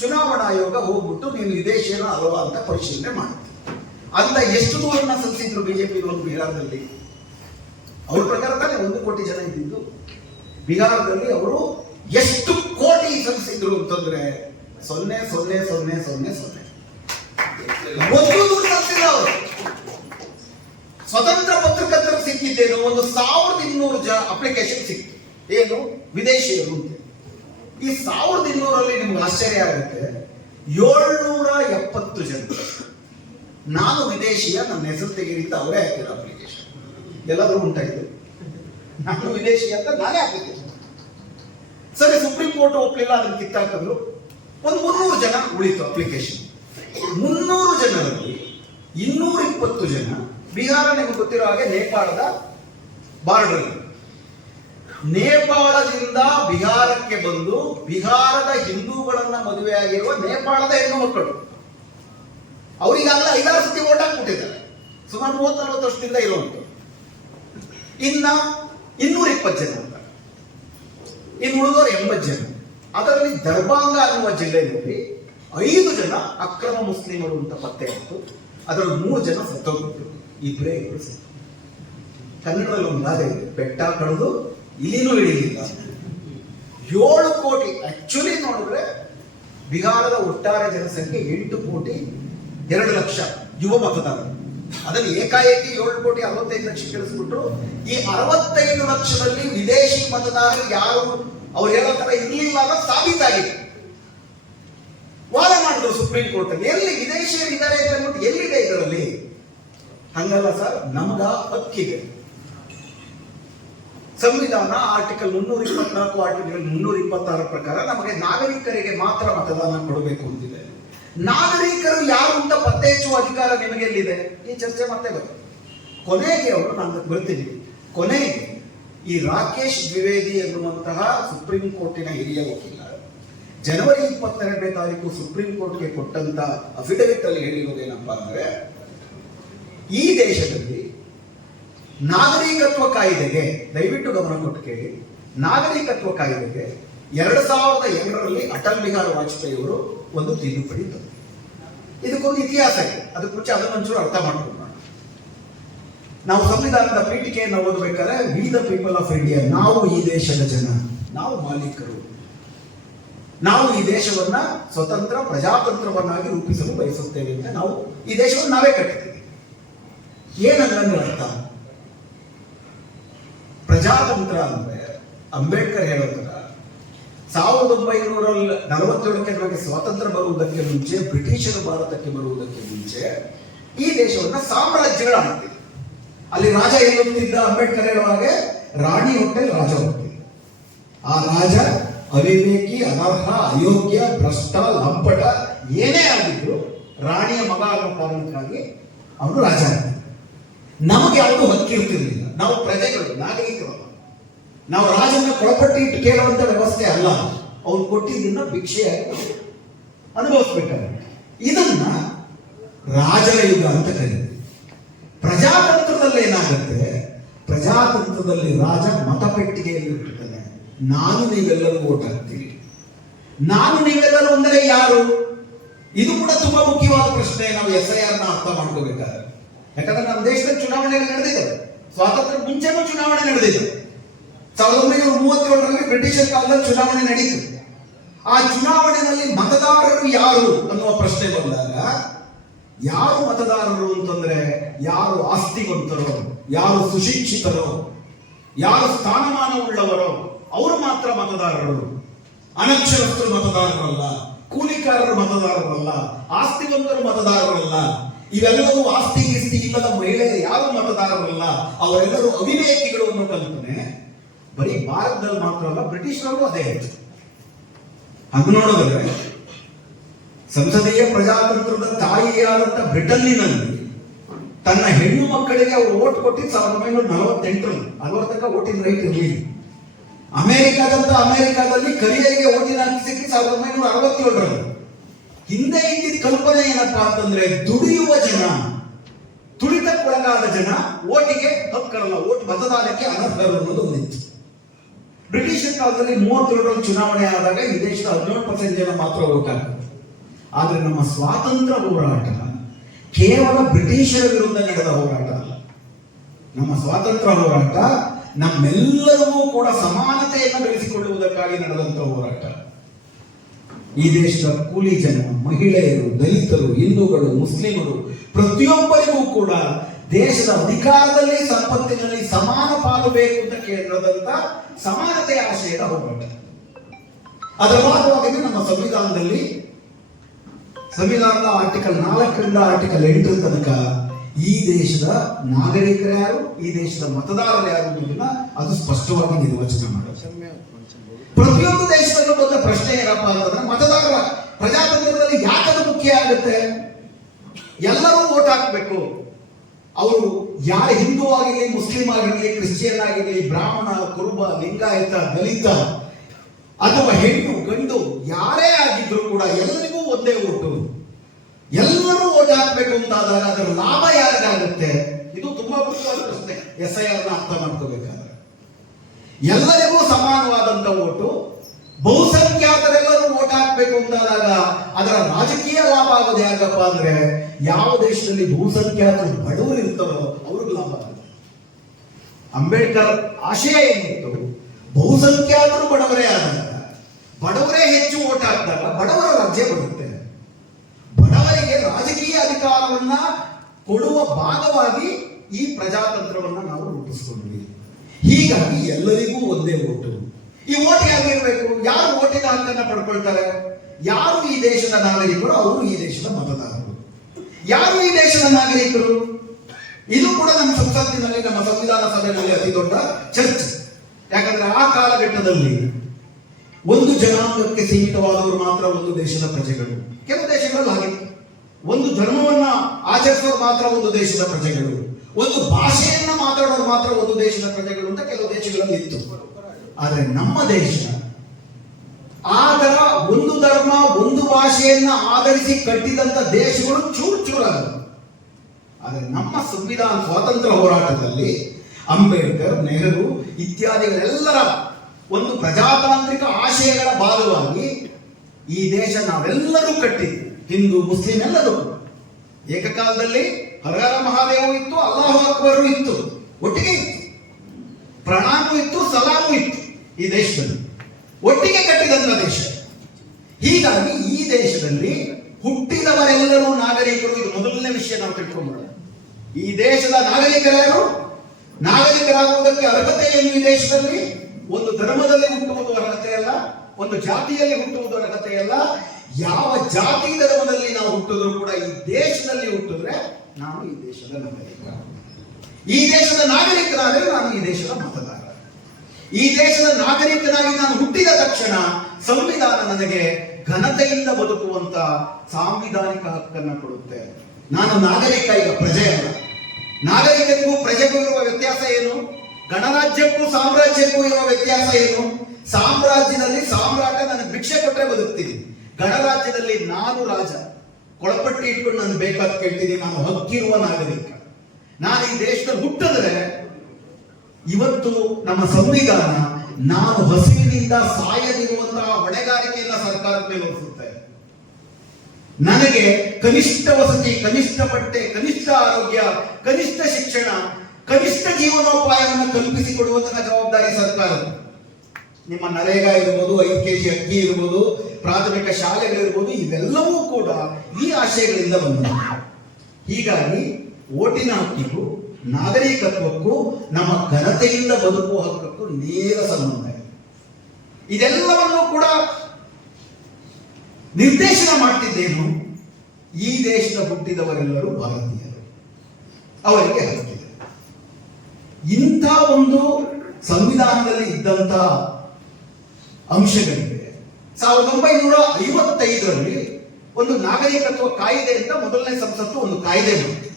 ಚುನಾವಣಾ ಆಯೋಗ ಹೋಗ್ಬಿಟ್ಟು ನೀವು ವಿದೇಶಿಯನ ಅಲ್ವಾ ಅಂತ ಪರಿಶೀಲನೆ ಮಾಡುತ್ತೆ. ಅಂತ ಎಷ್ಟು ದೂರನ್ನ ಸಲ್ಲಿಸಿದ್ರು ಬಿಜೆಪಿ ಬಿಹಾರದಲ್ಲಿ? ಅವ್ರ ಪ್ರಕಾರ ತಾನೇ 1 ಕೋಟಿ ಜನ ಇದ್ದಿದ್ದು. ಬಿಹಾರದಲ್ಲಿ ಅವರು ಎಷ್ಟು ಕೋಟಿ ಸಲ್ಲಿಸಿದ್ರು ಅಂತಂದ್ರೆ 0.0000 ಒಂದು ದೂರ ಸಲ್ಲಿಸಿಲ್ಲ ಅವರು. ಸ್ವತಂತ್ರ ಪತ್ರಕರ್ತರು ಸಿಕ್ಕಿದ್ದೇನು? 1200 ಅಪ್ಲಿಕೇಶನ್ ಸಿಕ್ತು. ಏನು? ವಿದೇಶಿಯರು ಅಂತ. ಈ 1200ರಲ್ಲಿ ನಿಮ್ಗೆ ಆಶ್ಚರ್ಯ ಆಗುತ್ತೆ, 770 ಜನ ನಾನು ವಿದೇಶಿಯ, ನನ್ನ ಹೆಸರು ತೆಗೀರಿತ ಅವರೇ ಹಾಕಿರೋ ಅಪ್ಲಿಕೇಶನ್. ಎಲ್ಲಾದ್ರೂ ಉಂಟಾಯಿತು ನಾನು ವಿದೇಶಿ ಅಂತ ನಾನೇ ಅಪ್ಲಿಕೇಶನ್. ಸರಿ, ಸುಪ್ರೀಂ ಕೋರ್ಟ್ ಒಪ್ಪಲಿಲ್ಲ, ಅದನ್ನ ಕಿತ್ತಾಕಿದ್ರು. ಒಂದು 300 ಜನ ಉಳಿತು ಅಪ್ಲಿಕೇಶನ್. 300 ಜನರಲ್ಲಿ 220 ಜನ ಬಿಹಾರ, ನಿಮಗೆ ಗೊತ್ತಿರೋ ಹಾಗೆ ನೇಪಾಳದ ಬಾರ್ಡರ್. ನೇಪಾಳದಿಂದ ಬಿಹಾರಕ್ಕೆ ಬಂದು ಬಿಹಾರದ ಹಿಂದೂಗಳನ್ನ ಮದುವೆ ಆಗಿರುವ ನೇಪಾಳದ ಹೆಣ್ಣು ಮಕ್ಕಳು. ಅವರಿಗಾಗಲೇ 5-6 ಸತಿ ಓಟ್ ಹಾಕ್ಬಿಟ್ಟಿದ್ದಾರೆ. ಸುಮಾರು 30-40 ವರ್ಷದಿಂದ ಇರುವಂತ. ಇನ್ನ 220 ಜನ ಅಂತ, ಇನ್ನು ಉಳಿದವರು 80 ಜನ. ಅದರಲ್ಲಿ ದರ್ಭಾಂಗ ಅನ್ನುವ ಜಿಲ್ಲೆಯಲ್ಲಿ 5 ಜನ ಅಕ್ರಮ ಮುಸ್ಲಿಮರು ಅಂತ ಪತ್ತೆ ಆಯಿತು. ಅದರಲ್ಲಿ 3 ಜನ ಸತ್ತೋಗ್ಬಿಟ್ರು, 2 ಸತ್ತು. ಕನ್ನಡದಲ್ಲಿ ಒಂದು ಗಾದೆ ಇದೆ, ಬೆಟ್ಟ ಕಳೆದು ಇಲ್ಲಿನೂ ಇಳಿಲಿಲ್ಲ. 7 ಕೋಟಿ ಆಕ್ಚುಲಿ ನೋಡಿದ್ರೆ ಬಿಹಾರದ ಒಟ್ಟಾರೆ ಜನಸಂಖ್ಯೆ 8,02,00,000 ಯುವ ಮತದಾರರು. ಅದನ್ನು ಏಕಾಏಕಿ 7,65,00,000 ಇಳಿಸ್ಬಿಟ್ರು. ಈ 65 ಲಕ್ಷದಲ್ಲಿ ವಿದೇಶಿ ಮತದಾರರು ಯಾರು ಅವ್ರು ಹೇಳೋ ತರ ಇರಲಿಲ್ಲ ಅನ್ನೋದು ಸಾಬೀತಾಗಿದೆ. ವಾದ ಮಾಡಿದ್ರು ಸುಪ್ರೀಂ ಕೋರ್ಟ್ ಅಲ್ಲಿ, ಎಲ್ಲಿ ವಿದೇಶಿಯರು ಇದ್ದಾರೆ ಅಂದ್ಬಿಟ್ಟು ಎಲ್ಲಿದೆ ಇದರಲ್ಲಿ? ಹಂಗಲ್ಲ ಸರ್, ನಮಗ ಹಕ್ಕಿದೆ. ಸಂವಿಧಾನ ಆರ್ಟಿಕಲ್ 324, ಆರ್ಟಿಕಲ್ 326 ಪ್ರಕಾರ ನಮಗೆ ನಾಗರಿಕರಿಗೆ ಮಾತ್ರ ಮತದಾನ ಕೊಡಬೇಕು ಅಂತಿದೆ. ನಾಗರಿಕರು ಯಾರು ಅಂತ ಪತ್ತೆ ಹಚ್ಚುವ ಅಧಿಕಾರ ನಿಮಗೆ ಎಲ್ಲಿದೆ? ಈ ಚರ್ಚೆ ಮತ್ತೆ ಬರುತ್ತೆ. ಕೊನೆಗೆ ಅವರು, ನಾನು ಬರ್ತೀನಿ, ಕೊನೆಗೆ ಈ ರಾಕೇಶ್ ದ್ವಿವೇದಿ ಎನ್ನುವಂತಹ ಸುಪ್ರೀಂ ಕೋರ್ಟಿನ ಹಿರಿಯ ವಕೀಲ ಜನವರಿ 22ನೇ ತಾರೀಕು ಸುಪ್ರೀಂ ಕೋರ್ಟ್ಗೆ ಕೊಟ್ಟಂತ ಅಫಿಡವಿಟ್ ಅಲ್ಲಿ ಹೇಳಿರೋದೇನಪ್ಪಾ ಅಂದ್ರೆ, ಈ ದೇಶದಲ್ಲಿ ನಾಗರಿಕತ್ವ ಕಾಯ್ದೆಗೆ, ದಯವಿಟ್ಟು ಗಮನ ಕೊಟ್ಟು ಕೇಳಿ, ನಾಗರಿಕತ್ವ ಕಾಯ್ದೆಗೆ 2002ರಲ್ಲಿ ಅಟಲ್ ಬಿಹಾರಿ ವಾಜಪೇಯಿ ಅವರು ಒಂದು ತಿದ್ದುಪಡಿ ತಂದರು. ಇದಕ್ಕೊಂದು ಇತಿಹಾಸ ಇದೆ, ಅದಕ್ಕೆ ಮುಂಚೆ ಅದನ್ನ ಒಂಚೂರು ಅರ್ಥ ಮಾಡ್ಕೊಂಡು ನಾವು ಸಂವಿಧಾನದ ಪೀಠಿಕೆಯನ್ನು ಓದಬೇಕಾದ್ರೆ, we the people of India, ನಾವು ಈ ದೇಶದ ಜನ, ನಾವು ಮಾಲೀಕರು, ನಾವು ಈ ದೇಶವನ್ನ ಸ್ವತಂತ್ರ ಪ್ರಜಾತಂತ್ರವನ್ನಾಗಿ ರೂಪಿಸಲು ಬಯಸುತ್ತೇವೆ ಅಂತ ನಾವು ಈ ದೇಶವನ್ನು ನಾವೇ ಕಟ್ಟಿದ್ದೀವಿ. ಏನಂದ್ರೆ ಅರ್ಥ, ಪ್ರಜಾತಂತ್ರ ಅಂದ್ರೆ ಅಂಬೇಡ್ಕರ್ ಹೇಳೋ ತರ 1947ಕ್ಕೆ ನಮಗೆ ಸ್ವಾತಂತ್ರ್ಯ ಬರುವುದಕ್ಕೆ ಮುಂಚೆ, ಬ್ರಿಟಿಷರು ಭಾರತಕ್ಕೆ ಬರುವುದಕ್ಕೆ ಮುಂಚೆ ಈ ದೇಶವನ್ನ ಸಾಮ್ರಾಜ್ಯಗಳು ಆಳ್ತಿದ್ರು. ಅಲ್ಲಿ ರಾಜ ಎಲ್ಲುತ್ತಿದ್ದ, ಅಂಬೇಡ್ಕರ್ ಹೇಳುವ ಹಾಗೆ ರಾಣಿ ಹೊಟ್ಟೆ ರಾಜ ಹೋಗ್ತಿದ್ದ. ಆ ರಾಜ ಅವಿವೇಕಿ, ಅನರ್ಹ, ಅಯೋಗ್ಯ, ಭ್ರಷ್ಟ, ಲಂಪಟ ಏನೇ ಆಗಿದ್ರು ರಾಣಿಯ ಮಗ ಅನ್ನೋ ಕಾರಣಕ್ಕಾಗಿ ಅವನು ರಾಜ ಆಗ್ತಿದ್ದ. ನಮಗೆ ಯಾವುದು ಹಕ್ಕಿರ್ತಿರ್ಲಿಲ್ಲ, ನಾವು ಪ್ರಜೆಗಳು, ನಾಗರಿಕರು. ನಾವು ರಾಜನ ಕೊಳಪಟ್ಟಿ ಇಟ್ಟು ಕೇಳುವಂತ ವ್ಯವಸ್ಥೆ ಅಲ್ಲ, ಅವ್ರು ಕೊಟ್ಟಿದ್ದನ್ನ ಭಿಕ್ಷೆಯಾಗಿ ಅನುಭವಿಸ್ಬೇಕಾಗುತ್ತೆ. ಇದನ್ನ ರಾಜರ ಯುಗ ಅಂತ ಕರೀತೀವಿ. ಪ್ರಜಾತಂತ್ರದಲ್ಲಿ ಏನಾಗುತ್ತೆ, ಪ್ರಜಾತಂತ್ರದಲ್ಲಿ ರಾಜ ಮತಪೆಟ್ಟಿಗೆಯಲ್ಲಿ ಇಟ್ಟಿರ್ತಾನೆ, ನಾನು ನೀವೆಲ್ಲರೂ ಓಟ್ ಹಾಕ್ತೀವಿ. ನಾನು ನೀವೆಲ್ಲರೂ ಅಂದರೆ ಯಾರು? ಇದು ಕೂಡ ತುಂಬಾ ಮುಖ್ಯವಾದ ಪ್ರಶ್ನೆ. ನಾವು SIR ನ ಅರ್ಥ ಮಾಡ್ಕೋಬೇಕಾದ್ರೆ, ಯಾಕಂದ್ರೆ ನಮ್ಮ ದೇಶದಲ್ಲಿ ಚುನಾವಣೆಗಳು ನಡೆದಿದ್ದಾವೆ. ಸ್ವಾತಂತ್ರ್ಯ ಮುಂಚೆನೂ ಚುನಾವಣೆ ನಡೆದಿದೆ. 1937ರಲ್ಲಿ ಬ್ರಿಟಿಷರ್ ಕಾಲದಲ್ಲಿ ಚುನಾವಣೆ ನಡೀತು. ಆ ಚುನಾವಣೆಯಲ್ಲಿ ಮತದಾರರು ಯಾರು ಅನ್ನುವ ಪ್ರಶ್ನೆ ಬಂದಾಗ, ಯಾರು ಮತದಾರರು ಅಂತಂದ್ರೆ ಯಾರು ಆಸ್ತಿವಂತರೋ, ಯಾರು ಸುಶಿಕ್ಷಿತರೋ, ಯಾರು ಸ್ಥಾನಮಾನ ಉಳ್ಳವರೋ ಅವರು ಮಾತ್ರ ಮತದಾರರು. ಅನಕ್ಷರಸ್ಥರು ಮತದಾರರಲ್ಲ, ಕೂಲಿಕಾರರು ಮತದಾರರಲ್ಲ, ಆಸ್ತಿವಂತರು ಮತದಾರರಲ್ಲ, ಇವೆಲ್ಲವೂ ಆಸ್ತಿ ಗಿಸ್ತಿ ಇಲ್ಲದ ಮಹಿಳೆಯರು ಯಾರು ಮತದಾರರಲ್ಲ, ಅವರೆಲ್ಲರೂ ಅವಿವೇಕಿಗಳು ಅನ್ನೋ ಕಲ್ಪನೆ ಬರೀ ಭಾರತದಲ್ಲಿ ಮಾತ್ರ ಅಲ್ಲ, ಬ್ರಿಟಿಷರವರು ಅದೇ ಹೇಳ್ತಾರೆ. ಹಂಗ ನೋಡಿದ್ರೆ ಸಂಸದೀಯ ಪ್ರಜಾತಂತ್ರದ ತಾಯಿಯಾದಂತ ಬ್ರಿಟನ್ನಿನಲ್ಲಿ ತನ್ನ ಹೆಣ್ಣು ಮಕ್ಕಳಿಗೆ ಅವರು ಓಟ್ ಕೊಟ್ಟಿದ್ದು 1948ರಲ್ಲಿ. ಅಲ್ಲಿವರ ತನಕ ಓಟಿನ ರೈಟ್ ಇರಲಿಲ್ಲ. ಅಮೆರಿಕಾದಲ್ಲಿ ಕರಿಯರಿಗೆ ಓಟಿನ ಹಕ್ಕು ಸಿಕ್ಕಿ 1967ರಲ್ಲಿ. ಹಿಂದೆ ಇದ್ದಿದ್ದ ಕಲ್ಪನೆ ಏನಪ್ಪಾ ಅಂತಂದ್ರೆ, ದುಡಿಯುವ ಜನ, ತುಳಿತಕ್ಕೊಳಗಾದ ಜನ ಓಟಿಗೆ ಹಕ್ಕರಲ್ಲ, ಓಟ್ ಮತದಾನಕ್ಕೆ ಅನರ್ಹರು ಅನ್ನೋದು ಒಂದಿತ್ತು. ಬ್ರಿಟಿಷರ್ ಕಾಲದಲ್ಲಿ 37ರಲ್ಲಿ ಚುನಾವಣೆ ಆದಾಗ ಈ ದೇಶದ 17% ಜನ ಮಾತ್ರ ಓಟ್ ಹಾಕಿದ್ರು. ಆದ್ರೆ ನಮ್ಮ ಸ್ವಾತಂತ್ರ್ಯ ಹೋರಾಟ ಕೇವಲ ಬ್ರಿಟಿಷರ ವಿರುದ್ಧ ನಡೆದ ಹೋರಾಟ ಅಲ್ಲ. ನಮ್ಮ ಸ್ವಾತಂತ್ರ್ಯ ಹೋರಾಟ ನಮ್ಮೆಲ್ಲರಿಗೂ ಕೂಡ ಸಮಾನತೆಯನ್ನು ಬೆಳೆಸಿಕೊಳ್ಳುವುದಕ್ಕಾಗಿ ನಡೆದಂತ ಹೋರಾಟ. ಈ ದೇಶದ ಕೂಲಿ ಜನ, ಮಹಿಳೆಯರು, ದಲಿತರು, ಹಿಂದೂಗಳು, ಮುಸ್ಲಿಮರು ಪ್ರತಿಯೊಬ್ಬರಿಗೂ ಕೂಡ ದೇಶದ ಅಧಿಕಾರದಲ್ಲಿ, ಸಂಪತ್ತಿನಲ್ಲಿ ಸಮಾನ ಪಾಲು ಬೇಕು ಅಂತ ಕೇಳಿದಂತ ಸಮಾನತೆಯ ಆಶಯದ ಹೋರಾಟ. ಅದರ ಭಾಗವಾಗಿ ನಮ್ಮ ಸಂವಿಧಾನದ ಆರ್ಟಿಕಲ್ 4ರಿಂದ ಆರ್ಟಿಕಲ್ 8 ತನಕ ಈ ದೇಶದ ನಾಗರಿಕರು ಯಾರು, ಈ ದೇಶದ ಮತದಾರರು ಯಾರು ಅನ್ನೋದನ್ನ ಅದು ಸ್ಪಷ್ಟವಾಗಿ ನಿರ್ವಚನೆ ಮಾಡೋದು. ಪ್ರತಿಯೊಂದು ದೇಶದಲ್ಲೂ ಬಂದ ಪ್ರಶ್ನೆ ಏನಪ್ಪಾ ಅಂತಂದ್ರೆ, ಮತದಾರರ ಪ್ರಜಾತಂತ್ರದಲ್ಲಿ ಯಾಕದು ಮುಖ್ಯ ಆಗುತ್ತೆ? ಎಲ್ಲರೂ ವೋಟ್ ಹಾಕಬೇಕು. ಅವರು ಯಾರು ಹಿಂದೂ ಆಗಿರಲಿ, ಮುಸ್ಲಿಂ ಆಗಿರಲಿ, ಕ್ರಿಶ್ಚಿಯನ್ ಆಗಿರಲಿ, ಬ್ರಾಹ್ಮಣ, ಕುರುಬ, ಲಿಂಗಾಯತ, ದಲಿತ ಅಥವಾ ಹೆಣ್ಣು ಗಂಡು ಯಾರೇ ಆಗಿದ್ರು ಕೂಡ ಎಲ್ಲರಿಗೂ ಒಂದೇ ಓಟು. ಎಲ್ಲರೂ ಓಟ್ ಹಾಕಬೇಕು ಅಂತಾದಾಗ ಅದರ ಲಾಭ ಯಾರಿಗಾಗುತ್ತೆ? ಇದು ತುಂಬಾ ಮುಖ್ಯವಾದ ಪ್ರಶ್ನೆ. SIR ಅರ್ಥ ಮಾಡ್ಕೋಬೇಕಾದ್ರೆ ಎಲ್ಲರಿಗೂ ಸಮಾನವಾದಂತ ಓಟು, ಬಹುಸಂಖ್ಯಾತರೆಲ್ಲರೂ ಓಟ್ ಹಾಕಬೇಕು ಅಂತಾದಾಗ ಅದರ ರಾಜಕೀಯ ಲಾಭ ಆಗೋದು ಯಾಕಪ್ಪ ಅಂದ್ರೆ, ಯಾವ ದೇಶದಲ್ಲಿ ಬಹುಸಂಖ್ಯಾತರು ಬಡವರು ಇರ್ತಾರೋ ಅವ್ರಿಗೆ ಲಾಭ ಆಗುತ್ತೆ. ಅಂಬೇಡ್ಕರ್ ಆಶಯ ಏನಿತ್ತು? ಬಹುಸಂಖ್ಯಾತರು ಬಡವರೇ ಆದಾಗ, ಬಡವರೇ ಹೆಚ್ಚು ಓಟ್ ಹಾಕಿದಾಗ ಬಡವರ ರಾಜ್ಯ ಬರುತ್ತೆ. ಬಡವರಿಗೆ ರಾಜಕೀಯ ಅಧಿಕಾರವನ್ನ ಕೊಡುವ ಭಾಗವಾಗಿ ಈ ಪ್ರಜಾತಂತ್ರವನ್ನ ನಾವು ರೂಪಿಸಿಕೊಂಡ್ವಿ. ಹೀಗಾಗಿ ಎಲ್ಲರಿಗೂ ಒಂದೇ ಓಟು. ಈ ಓಟ್ ಯಾರಿಗಿರ್ಬೇಕು? ಯಾರು ಓಟಿನ ಹಕ್ಕನ್ನ ಪಡ್ಕೊಳ್ತಾರೆ? ಯಾರು ಈ ದೇಶದ ನಾಗರಿಕರು? ಅವರು ಈ ದೇಶದ ಮತದಾರರು. ಯಾರು ಈ ದೇಶದ ನಾಗರಿಕರು? ಇದು ಕೂಡ ನಮ್ಮ ಸಂಸತ್ತಿನಲ್ಲಿ, ನಮ್ಮ ಸಂವಿಧಾನ ಸಭೆಯಲ್ಲಿ ಅತಿ ದೊಡ್ಡ ಚರ್ಚೆ. ಯಾಕಂದ್ರೆ ಆ ಕಾಲಘಟ್ಟದಲ್ಲಿ ಒಂದು ಜನಾಂಗಕ್ಕೆ ಸೀಮಿತವಾದವರು ಮಾತ್ರ ಒಂದು ದೇಶದ ಪ್ರಜೆಗಳು. ಕೆಲವು ದೇಶಗಳಲ್ಲಿ ಹಾಗಿತ್ತು. ಒಂದು ಧರ್ಮವನ್ನ ಆಚರಿಸುವವರು ಮಾತ್ರ ಒಂದು ದೇಶದ ಪ್ರಜೆಗಳು, ಒಂದು ಭಾಷೆಯನ್ನ ಮಾತಾಡೋರು ಮಾತ್ರ ಒಂದು ದೇಶದ ಪ್ರಜೆಗಳು ಅಂತ ಕೆಲವು ದೇಶಗಳಲ್ಲಿ ಇತ್ತು. ಆದ್ರೆ ನಮ್ಮ ದೇಶ ಆತರ ಒಂದು ಧರ್ಮ, ಒಂದು ಭಾಷೆಯನ್ನ ಆಧರಿಸಿ ಕಟ್ಟಿದಂತ ದೇಶಗಳು ಚೂರಾಗದು. ಆದ್ರೆ ನಮ್ಮ ಸಂವಿಧಾನ ಸ್ವಾತಂತ್ರ್ಯ ಹೋರಾಟದಲ್ಲಿ ಅಂಬೇಡ್ಕರ್, ನೆಹರು ಇತ್ಯಾದಿಗಳೆಲ್ಲರ ಒಂದು ಪ್ರಜಾತಾಂತ್ರಿಕ ಆಶಯಗಳ ಭಾಗವಾಗಿ ಈ ದೇಶ ನಾವೆಲ್ಲರೂ ಕಟ್ಟಿದ್ವಿ. ಹಿಂದೂ, ಮುಸ್ಲಿಂ ಎಲ್ಲರೂ ಏಕಕಾಲದಲ್ಲಿ ಹರಹರ ಮಹಾದೇವ ಇತ್ತು, ಅಲ್ಲಾಹು ಅಕ್ಬರು ಇತ್ತು, ಒಟ್ಟಿಗೆ ಇತ್ತು, ಪ್ರಣಾಮು ಇತ್ತು, ಸಲಾಮು ಇತ್ತು. ಈ ದೇಶದಲ್ಲಿ ಒಟ್ಟಿಗೆ ಕಟ್ಟಿದಂತ ದೇಶ. ಹೀಗಾಗಿ ಈ ದೇಶದಲ್ಲಿ ಹುಟ್ಟಿದವರೆಲ್ಲರೂ ನಾಗರಿಕರು. ಇದು ಮೊದಲನೇ ವಿಷಯ ನಾವು ತಿಳ್ಕೊಂಡ್ಬಿಡೋಣ. ಈ ದೇಶದ ನಾಗರಿಕರು, ನಾಗರಿಕರಾಗುವುದಕ್ಕೆ ಅರ್ಹತೆ ಏನು? ಈ ದೇಶದಲ್ಲಿ ಒಂದು ಧರ್ಮದಲ್ಲಿ ಹುಟ್ಟುವುದು ಅರ್ಹತೆ ಅಲ್ಲ, ಒಂದು ಜಾತಿಯಲ್ಲಿ ಹುಟ್ಟುವುದು ಅರ್ಹತೆ ಅಲ್ಲ. ಯಾವ ಜಾತಿ ಧರ್ಮದಲ್ಲಿ ನಾವು ಹುಟ್ಟಿದ್ರು ಕೂಡ ಈ ದೇಶದಲ್ಲಿ ಹುಟ್ಟಿದ್ರೆ ನಾನು ಈ ದೇಶದ ನಾಗರಿಕ. ಈ ದೇಶದ ನಾಗರಿಕರಾದರೆ ನಾನು ಈ ದೇಶದ ಮತದಾರ. ಈ ದೇಶದ ನಾಗರಿಕನಾಗಿ ನಾನು ಹುಟ್ಟಿದ ತಕ್ಷಣ ಸಂವಿಧಾನ ನನಗೆ ಘನತೆಯಿಂದ ಬದುಕುವಂತ ಸಾಂವಿಧಾನಿಕ ಹಕ್ಕನ್ನು ಕೊಡುತ್ತೆ. ನಾನು ನಾಗರಿಕ, ಈಗ ಪ್ರಜೆ ಅಲ್ಲ. ನಾಗರಿಕರಿಗೂ ಪ್ರಜೆಗೂ ಇರುವ ವ್ಯತ್ಯಾಸ ಏನು? ಗಣರಾಜ್ಯಕ್ಕೂ ಸಾಮ್ರಾಜ್ಯಕ್ಕೂ ಇರುವ ವ್ಯತ್ಯಾಸ ಏನು? ಸಾಮ್ರಾಜ್ಯದಲ್ಲಿ ಸಾಮ್ರಾಟ ನನಗೆ ಭಿಕ್ಷೆ ಕೊಟ್ಟರೆ ಬದುಕ್ತೀನಿ. ಗಣರಾಜ್ಯದಲ್ಲಿ ನಾನು ರಾಜ, ಕೊಳಪಟ್ಟಿ ಇಟ್ಕೊಂಡು ನಾನು ಬೇಕಾದ ಕೇಳ್ತೀನಿ. ನಾನು ಹಕ್ಕಿರುವ ನಾಗರಿಕ. ನಾನು ಈ ದೇಶದಲ್ಲಿ ಹುಟ್ಟಿದ್ರೆ ಇವತ್ತು ನಮ್ಮ ಸಂವಿಧಾನ ನಾನು ಹಸಿವಿನಿಂದ ಸಾಯದಿರುವಂತಹ ಹೊಣೆಗಾರಿಕೆಯನ್ನ ಸರ್ಕಾರದ ಮೇಲೆ ಹೊರಿಸುತ್ತೆ. ನನಗೆ ಕನಿಷ್ಠ ವಸತಿ, ಕನಿಷ್ಠ ಬಟ್ಟೆ, ಕನಿಷ್ಠ ಆರೋಗ್ಯ, ಕನಿಷ್ಠ ಶಿಕ್ಷಣ, ಕನಿಷ್ಠ ಜೀವನೋಪಾಯವನ್ನು ಕಲ್ಪಿಸಿಕೊಡುವಂತಹ ಜವಾಬ್ದಾರಿ ಸರ್ಕಾರದ. ನಿಮ್ಮ ನರೇಗಾ ಇರ್ಬೋದು, 5 kg ಅಕ್ಕಿ ಇರ್ಬೋದು, ಪ್ರಾಥಮಿಕ ಶಾಲೆಗಳಿರ್ಬೋದು, ಇವೆಲ್ಲವೂ ಕೂಡ ಈ ಆಶಯಗಳಿಂದ ಬಂದಿದೆ. ಹೀಗಾಗಿ ಓಟಿನ ಹಕ್ಕಿಗೂ ನಾಗರಿಕತ್ವಕ್ಕೂ ನಮ್ಮ ಘನತೆಯಿಂದ ಬದುಕುವ ಹಕ್ಕಕ್ಕೂ ನೇರ ಸಂಬಂಧ ಇದೆ. ಇದೆಲ್ಲವನ್ನೂ ಕೂಡ ನಿರ್ದೇಶನ ಮಾಡ್ತಿದ್ದೇನು? ಈ ದೇಶದ ಹುಟ್ಟಿದವರೆಲ್ಲರೂ ಭಾರತೀಯರು, ಅವರಿಗೆ ಹಕ್ಕಿದೆ. ಇಂಥ ಒಂದು ಸಂವಿಧಾನದಲ್ಲಿ ಇದ್ದಂತ ಅಂಶಗಳಿವೆ. 1955ರಲ್ಲಿ ಒಂದು ನಾಗರಿಕತ್ವ ಕಾಯ್ದೆ ಅಂತ ಮೊದಲನೇ ಸಂಸತ್ತು ಒಂದು ಕಾಯ್ದೆ ಮಾಡಿತು.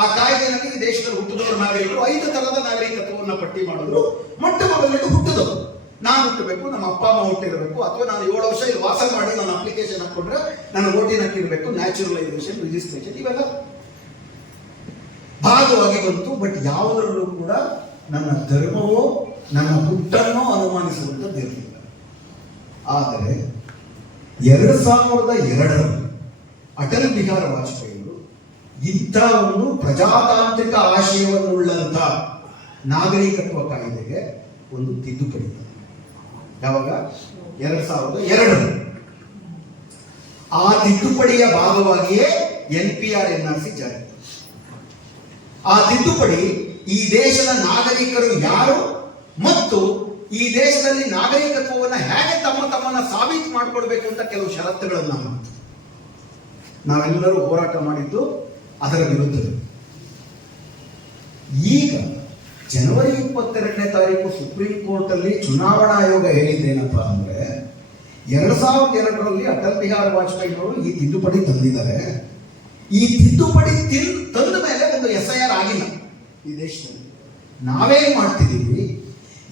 ಆ ಕಾಯ್ದೆಯಲ್ಲಿ ಈ ದೇಶದಲ್ಲಿ ಹುಟ್ಟಿದವರು ನಾಗರಿಕರು 5 ತರದ ನಾಗರಿಕತ್ವವನ್ನು ಪಟ್ಟಿ ಮಾಡಿದ್ರು. ಮೊಟ್ಟ ಮೊದಲನೇದು ಹುಟ್ಟಿದವರು. ನಾನು ಹುಟ್ಟಬೇಕು, ನಮ್ಮ ಅಪ್ಪ ಅಮ್ಮ ಹುಟ್ಟಿರಬೇಕು, ಅಥವಾ ನಾನು 7 ವರ್ಷ ಇಲ್ಲಿ ವಾಸ ಮಾಡಿ ನಾನು ಅಪ್ಲಿಕೇಶನ್ ಹಾಕೊಂಡ್ರೆ ನನ್ನ ಓಟಿನ ಹಾಕಿರ್ಬೇಕು, ನ್ಯಾಚುರಲೈಸೇಷನ್, ರಿಜಿಸ್ಟ್ರೇಷನ್ ಇವೆಲ್ಲ ಭಾಗವಾಗಿ ಬಂತು. ಬಟ್ ಯಾವುದರಲ್ಲೂ ಕೂಡ ನನ್ನ ಧರ್ಮವೋ ನನ್ನ ಹುಟ್ಟನ್ನೋ ಅನುಮಾನಿಸುವಂಥದ್ದಿರಲಿಲ್ಲ. ಆದರೆ 2002ರಲ್ಲಿ ಅಟಲ್ ಬಿಹಾರಿ ವಾಜಪೇಯಿ ಇಂಥ ಒಂದು ಪ್ರಜಾತಾಂತ್ರಿಕ ಆಶಯವನ್ನುಳ್ಳಂತ ನಾಗರಿಕತ್ವ ಕಾಯ್ದೆಗೆ ಒಂದು ತಿದ್ದುಪಡಿ. ಯಾವಾಗ? 2002. ಆ ತಿದ್ದುಪಡಿಯ ಭಾಗವಾಗಿಯೇ NPR NRC ಜಾರಿ. ಆ ತಿದ್ದುಪಡಿ ಈ ದೇಶದ ನಾಗರಿಕರು ಯಾರು ಮತ್ತು ಈ ದೇಶದಲ್ಲಿ ನಾಗರಿಕತ್ವವನ್ನು ಹೇಗೆ ತಮ್ಮನ್ನ ಸಾಬೀತು ಮಾಡಿಕೊಡ್ಬೇಕು ಅಂತ ಕೆಲವು ಷರತ್ತುಗಳನ್ನು ಮಾಡಿತು. ನಾವೆಲ್ಲರೂ ಹೋರಾಟ ಮಾಡಿದ್ದು ಅದರ ವಿರುದ್ಧ. ಈಗ ಜನವರಿ 22ನೇ ತಾರೀಕು ಸುಪ್ರೀಂ ಕೋರ್ಟ್ ಅಲ್ಲಿ ಚುನಾವಣಾ ಆಯೋಗ ಹೇಳಿದ್ದೇನಪ್ಪಾ ಅಂದ್ರೆ 2002ರಲ್ಲಿ ಅಟಲ್ ಬಿಹಾರಿ ವಾಜಪೇಯಿ ಅವರು ಈ ತಿದ್ದುಪಡಿ ತಂದಿದ್ದಾರೆ. ಈ ತಿದ್ದುಪಡಿ ತಂದ ಮೇಲೆ ಒಂದು SIR ಆಗಿಲ್ಲ ಈ ದೇಶದಲ್ಲಿ. ನಾವೇನ್ ಮಾಡ್ತಿದ್ದೀವಿ,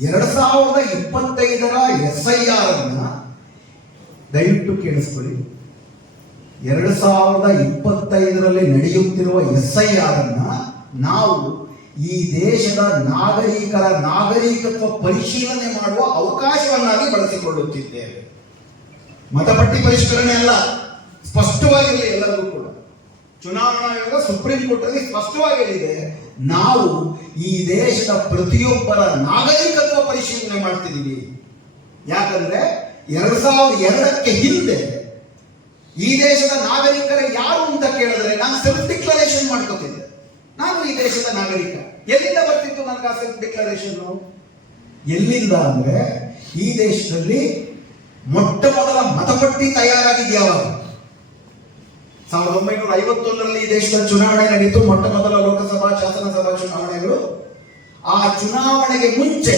2025ರ SIR ಅನ್ನ ದಯವಿಟ್ಟು ಕೇಳಿಸ್ಕೊಳ್ಳಿ. 2025ರಲ್ಲಿ ನಡೆಯುತ್ತಿರುವ SIR ಅನ್ನ ನಾವು ಈ ದೇಶದ ನಾಗರಿಕರ ನಾಗರಿಕತ್ವ ಪರಿಶೀಲನೆ ಮಾಡುವ ಅವಕಾಶವನ್ನಾಗಿ ಬಳಸಿಕೊಳ್ಳುತ್ತಿದ್ದೇವೆ. ಮತಪಟ್ಟಿ ಪರಿಷ್ಕರಣೆ ಅಲ್ಲ, ಸ್ಪಷ್ಟವಾಗಿರಲಿ ಎಲ್ಲರಿಗೂ ಕೂಡ. ಚುನಾವಣಾ ಆಯೋಗ ಸುಪ್ರೀಂ ಕೋರ್ಟ್ ಅಲ್ಲಿ ಸ್ಪಷ್ಟವಾಗಿ ಹೇಳಿದೆ, ನಾವು ಈ ದೇಶದ ಪ್ರತಿಯೊಬ್ಬರ ನಾಗರಿಕತ್ವ ಪರಿಶೀಲನೆ ಮಾಡ್ತಿದ್ದೀವಿ. ಯಾಕಂದ್ರೆ 2002ಕ್ಕೆ ಹಿಂದೆ ಈ ದೇಶದ ನಾಗರಿಕರ ಯಾರು ಅಂತ ಕೇಳಿದ್ರೆ ನಾನು ಸೆಲ್ಫ್ ಡಿಕ್ಲರೇಷನ್ ಮಾಡ್ಕೋತಿದ್ದೆ, ನಾನು ಈ ದೇಶದ ನಾಗರಿಕ. ಎಲ್ಲಿಂದ ಬರ್ತಿತ್ತು ನನಗೆ ಆ ಸೆಲ್ಫ್ ಡಿಕ್ಲರೇಷನ್? ಎಲ್ಲಿಂದ ಅಂದ್ರೆ ಈ ದೇಶದಲ್ಲಿ ಮೊಟ್ಟ ಮೊದಲ ಮತಪಟ್ಟಿ ತಯಾರಾಗಿದ್ಯಾವಾಗ? 1951ರಲ್ಲಿ ಈ ದೇಶದ ಚುನಾವಣೆ ನಡೀತು, ಮೊಟ್ಟ ಮೊದಲ ಲೋಕಸಭಾ ಶಾಸನಸಭಾ ಚುನಾವಣೆಗಳು. ಆ ಚುನಾವಣೆಗೆ ಮುಂಚೆ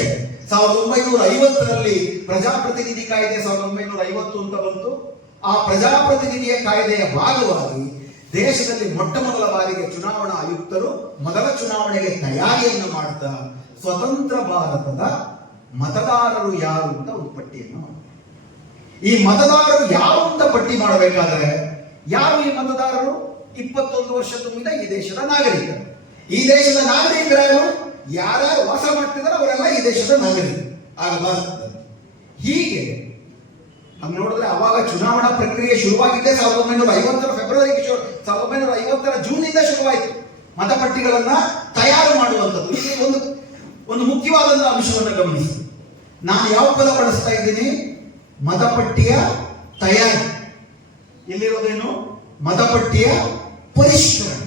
1950ರಲ್ಲಿ ಪ್ರಜಾಪ್ರತಿನಿಧಿ ಕಾಯ್ದೆ 1950 ಅಂತ ಬಂತು. ಆ ಪ್ರಜಾಪ್ರತಿನಿಧಿಯ ಕಾಯ್ದೆಯ ಭಾಗವಾಗಿ ದೇಶದಲ್ಲಿ ಮೊಟ್ಟ ಮೊದಲ ಬಾರಿಗೆ ಚುನಾವಣಾ ಆಯುಕ್ತರು ಮೊದಲ ಚುನಾವಣೆಗೆ ತಯಾರಿಯನ್ನು ಮಾಡ್ತಾ ಸ್ವತಂತ್ರ ಭಾರತದ ಮತದಾರರು ಯಾರು ಅಂತ ಒಂದು ಪಟ್ಟಿಯನ್ನು ಮಾಡಿದ್ರು. ಈ ಮತದಾರರು ಯಾರು ಅಂತ ಪಟ್ಟಿ ಮಾಡಬೇಕಾದ್ರೆ ಯಾರು ಈ ಮತದಾರರು? 21 ವರ್ಷ ತುಂಬಿದ ಈ ದೇಶದ ನಾಗರಿಕರು. ಈ ದೇಶದ ನಾಗರಿಕರು ಯಾರ್ಯಾರು ವಾಸ ಮಾಡ್ತಿದ್ದಾರೆ ಅವರೆಲ್ಲ ಈ ದೇಶದ ನಾಗರಿಕರು ಆಗಬಾರದು. ಹೀಗೆ ಹಂಗ ನೋಡಿದ್ರೆ ಅವಾಗ ಚುನಾವಣಾ ಪ್ರಕ್ರಿಯೆ ಶುರುವಾಗಿದ್ದೇ 1950ರ ಫೆಬ್ರವರಿಗೆ, 1950ರ ಜೂನ್ನಿಂದ ಶುರುವಾಯಿತು ಮತಪಟ್ಟಿಗಳನ್ನ ತಯಾರು ಮಾಡುವಂಥದ್ದು. ಇಲ್ಲಿ ಒಂದು ಮುಖ್ಯವಾದಂತ ಅಂಶವನ್ನು ಗಮನಿಸಿ. ನಾನು ಯಾವ ಪದ ಬಳಸ್ತಾ ಇದ್ದೀನಿ? ಮತಪಟ್ಟಿಯ ತಯಾರಿ. ಇಲ್ಲಿರೋದೇನು? ಮತಪಟ್ಟಿಯ ಪರಿಷ್ಕರಣೆ.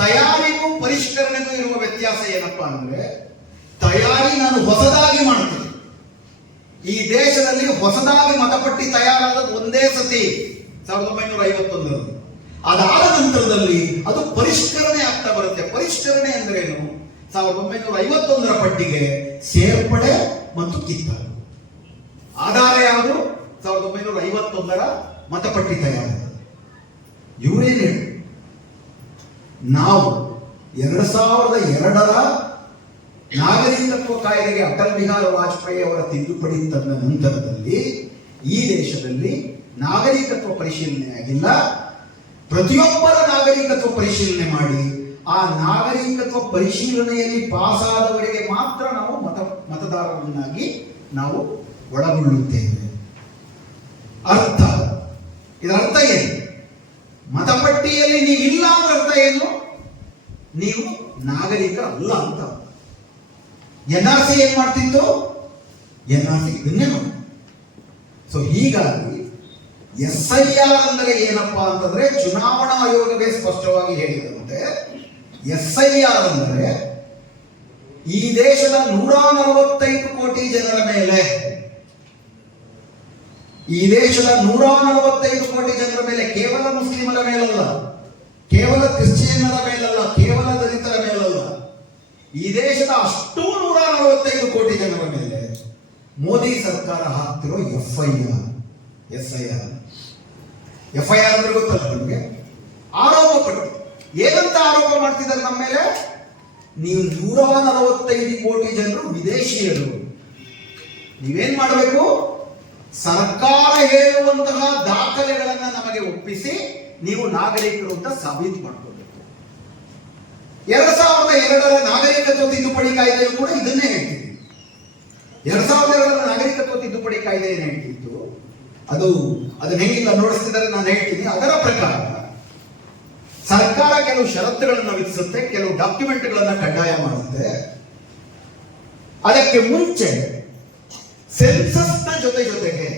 ತಯಾರಿಗೂ ಪರಿಷ್ಕರಣೆಗೂ ಇರುವ ವ್ಯತ್ಯಾಸ ಏನಪ್ಪಾ ಅಂದ್ರೆ, ತಯಾರಿ ನಾನು ಹೊಸದಾಗಿ ಮಾಡ್ತೀನಿ. ಈ ದೇಶದಲ್ಲಿ ಹೊಸದಾಗಿ ಮತಪಟ್ಟಿ ತಯಾರಾದದ್ದು ಒಂದೇ ಸತಿ 1951ರಲ್ಲಿ. ಅದಾದ ನಂತರದಲ್ಲಿ ಅದು ಪರಿಷ್ಕರಣೆ ಆಗ್ತಾ ಬರುತ್ತೆ. ಪರಿಷ್ಕರಣೆ ಅಂದ್ರೇನು? 1951ರ ಪಟ್ಟಿಗೆ ಸೇರ್ಪಡೆ ಮತ್ತು ಕಿತ್ತಾಟ. ಆಧಾರ ಯಾವುದು? 1951ರ ಮತಪಟ್ಟಿ ತಯಾರಾದ. ಇವರೇನು ಹೇಳಿ, ನಾವು 2002ರ ನಾಗರಿಕತ್ವ ಕಾಯ್ದೆಗೆ ಅಟಲ್ ಬಿಹಾರಿ ವಾಜಪೇಯಿ ಅವರ ತಿದ್ದುಪಡಿ ತಂದ ನಂತರದಲ್ಲಿ ಈ ದೇಶದಲ್ಲಿ ನಾಗರಿಕತ್ವ ಪರಿಶೀಲನೆ ಆಗಿಲ್ಲ. ಪ್ರತಿಯೊಬ್ಬರ ನಾಗರಿಕತ್ವ ಪರಿಶೀಲನೆ ಮಾಡಿ ಆ ನಾಗರಿಕತ್ವ ಪರಿಶೀಲನೆಯಲ್ಲಿ ಪಾಸಾದವರಿಗೆ ಮಾತ್ರ ನಾವು ಮತದಾರರನ್ನಾಗಿ ನಾವು ಒಳಗೊಳ್ಳುತ್ತೇವೆ. ಇದರ ಅರ್ಥ ಏನು? ಮತಪಟ್ಟಿಯಲ್ಲಿ ನೀವಿಲ್ಲ ಅಂದ್ರೆ ಅರ್ಥ ಏನು? ನೀವು ನಾಗರಿಕರಲ್ಲ ಅಂತ. NRC ಏನ್ ಮಾಡ್ತಿತ್ತು? NRC ಇದನ್ನೇ ಮಾಡ್ತಿತ್ತು. ಸೊ ಹೀಗಾಗಿ SIR ಅಂದರೆ ಏನಪ್ಪಾ ಅಂತಂದ್ರೆ, ಚುನಾವಣಾ ಆಯೋಗವೇ ಸ್ಪಷ್ಟವಾಗಿ ಹೇಳಿದಂತೆ SIR ಅಂದರೆ ಈ ದೇಶದ 145 ಕೋಟಿ ಜನರ ಮೇಲೆ, ಈ ದೇಶದ 145 ಕೋಟಿ ಜನರ ಮೇಲೆ, ಕೇವಲ ಮುಸ್ಲಿಮರ ಮೇಲಲ್ಲ, ಕೇವಲ ಕ್ರಿಶ್ಚಿಯನ್ನರ ಮೇಲಲ್ಲ, ಕೇವಲ ದಲಿತರ ಮೇಲಲ್ಲ, ಈ ದೇಶದ ಅಷ್ಟೂ 145 ಕೋಟಿ ಜನರ ಮೇಲೆ ಮೋದಿ ಸರ್ಕಾರ ಹಾಕ್ತಿರೋ SIR ಅಂದ್ರೆ ಗೊತ್ತಲ್ಲ ನಿಮಗೆ? ಆರೋಪ ಪಟ್ಟಿ. ಏನಂತ ಆರೋಪ ಮಾಡ್ತಿದ್ದಾರೆ ನಮ್ಮ ಮೇಲೆ? ನೀವು 145 ಕೋಟಿ ಜನರು ವಿದೇಶಿಯರು. ನೀವೇನ್ ಮಾಡಬೇಕು? ಸರ್ಕಾರ ಹೇಳುವಂತಹ ದಾಖಲೆಗಳನ್ನ ನಮಗೆ ಒಪ್ಪಿಸಿ ನೀವು ನಾಗರಿಕರು ಅಂತ ಸಾಬೀತು ಮಾಡ್ಕೋಬೇಕು. 2002ರ ನಾಗರಿಕತ್ವ ತಿದ್ದುಪಡಿ ಕಾಯ್ದೆಯು ಕೂಡ ಇದನ್ನೇ ಹೇಳ್ತಿದೆ. 2002ರ ನಾಗರಿಕತ್ವ ತಿದ್ದುಪಡಿ ಕಾಯ್ದೆ ಏನ್ ಹೇಳ್ತಿತ್ತು, ಅದನ್ನ ಹೆಂಗಿಲ್ಲ ನೋಡಿಸ್ತಿದ್ದಾರೆ ನಾನು ಹೇಳ್ತೀನಿ. ಅದರ ಪ್ರಕಾರ ಸರ್ಕಾರ ಕೆಲವು ಷರತ್ತುಗಳನ್ನು ವಿಧಿಸುತ್ತೆ, ಕೆಲವು ಡಾಕ್ಯುಮೆಂಟ್ಗಳನ್ನ ಕಡ್ಡಾಯ ಮಾಡುತ್ತೆ. ಅದಕ್ಕೆ ಮುಂಚೆ ಸೆನ್ಸಸ್ನ ಜೊತೆಗೆ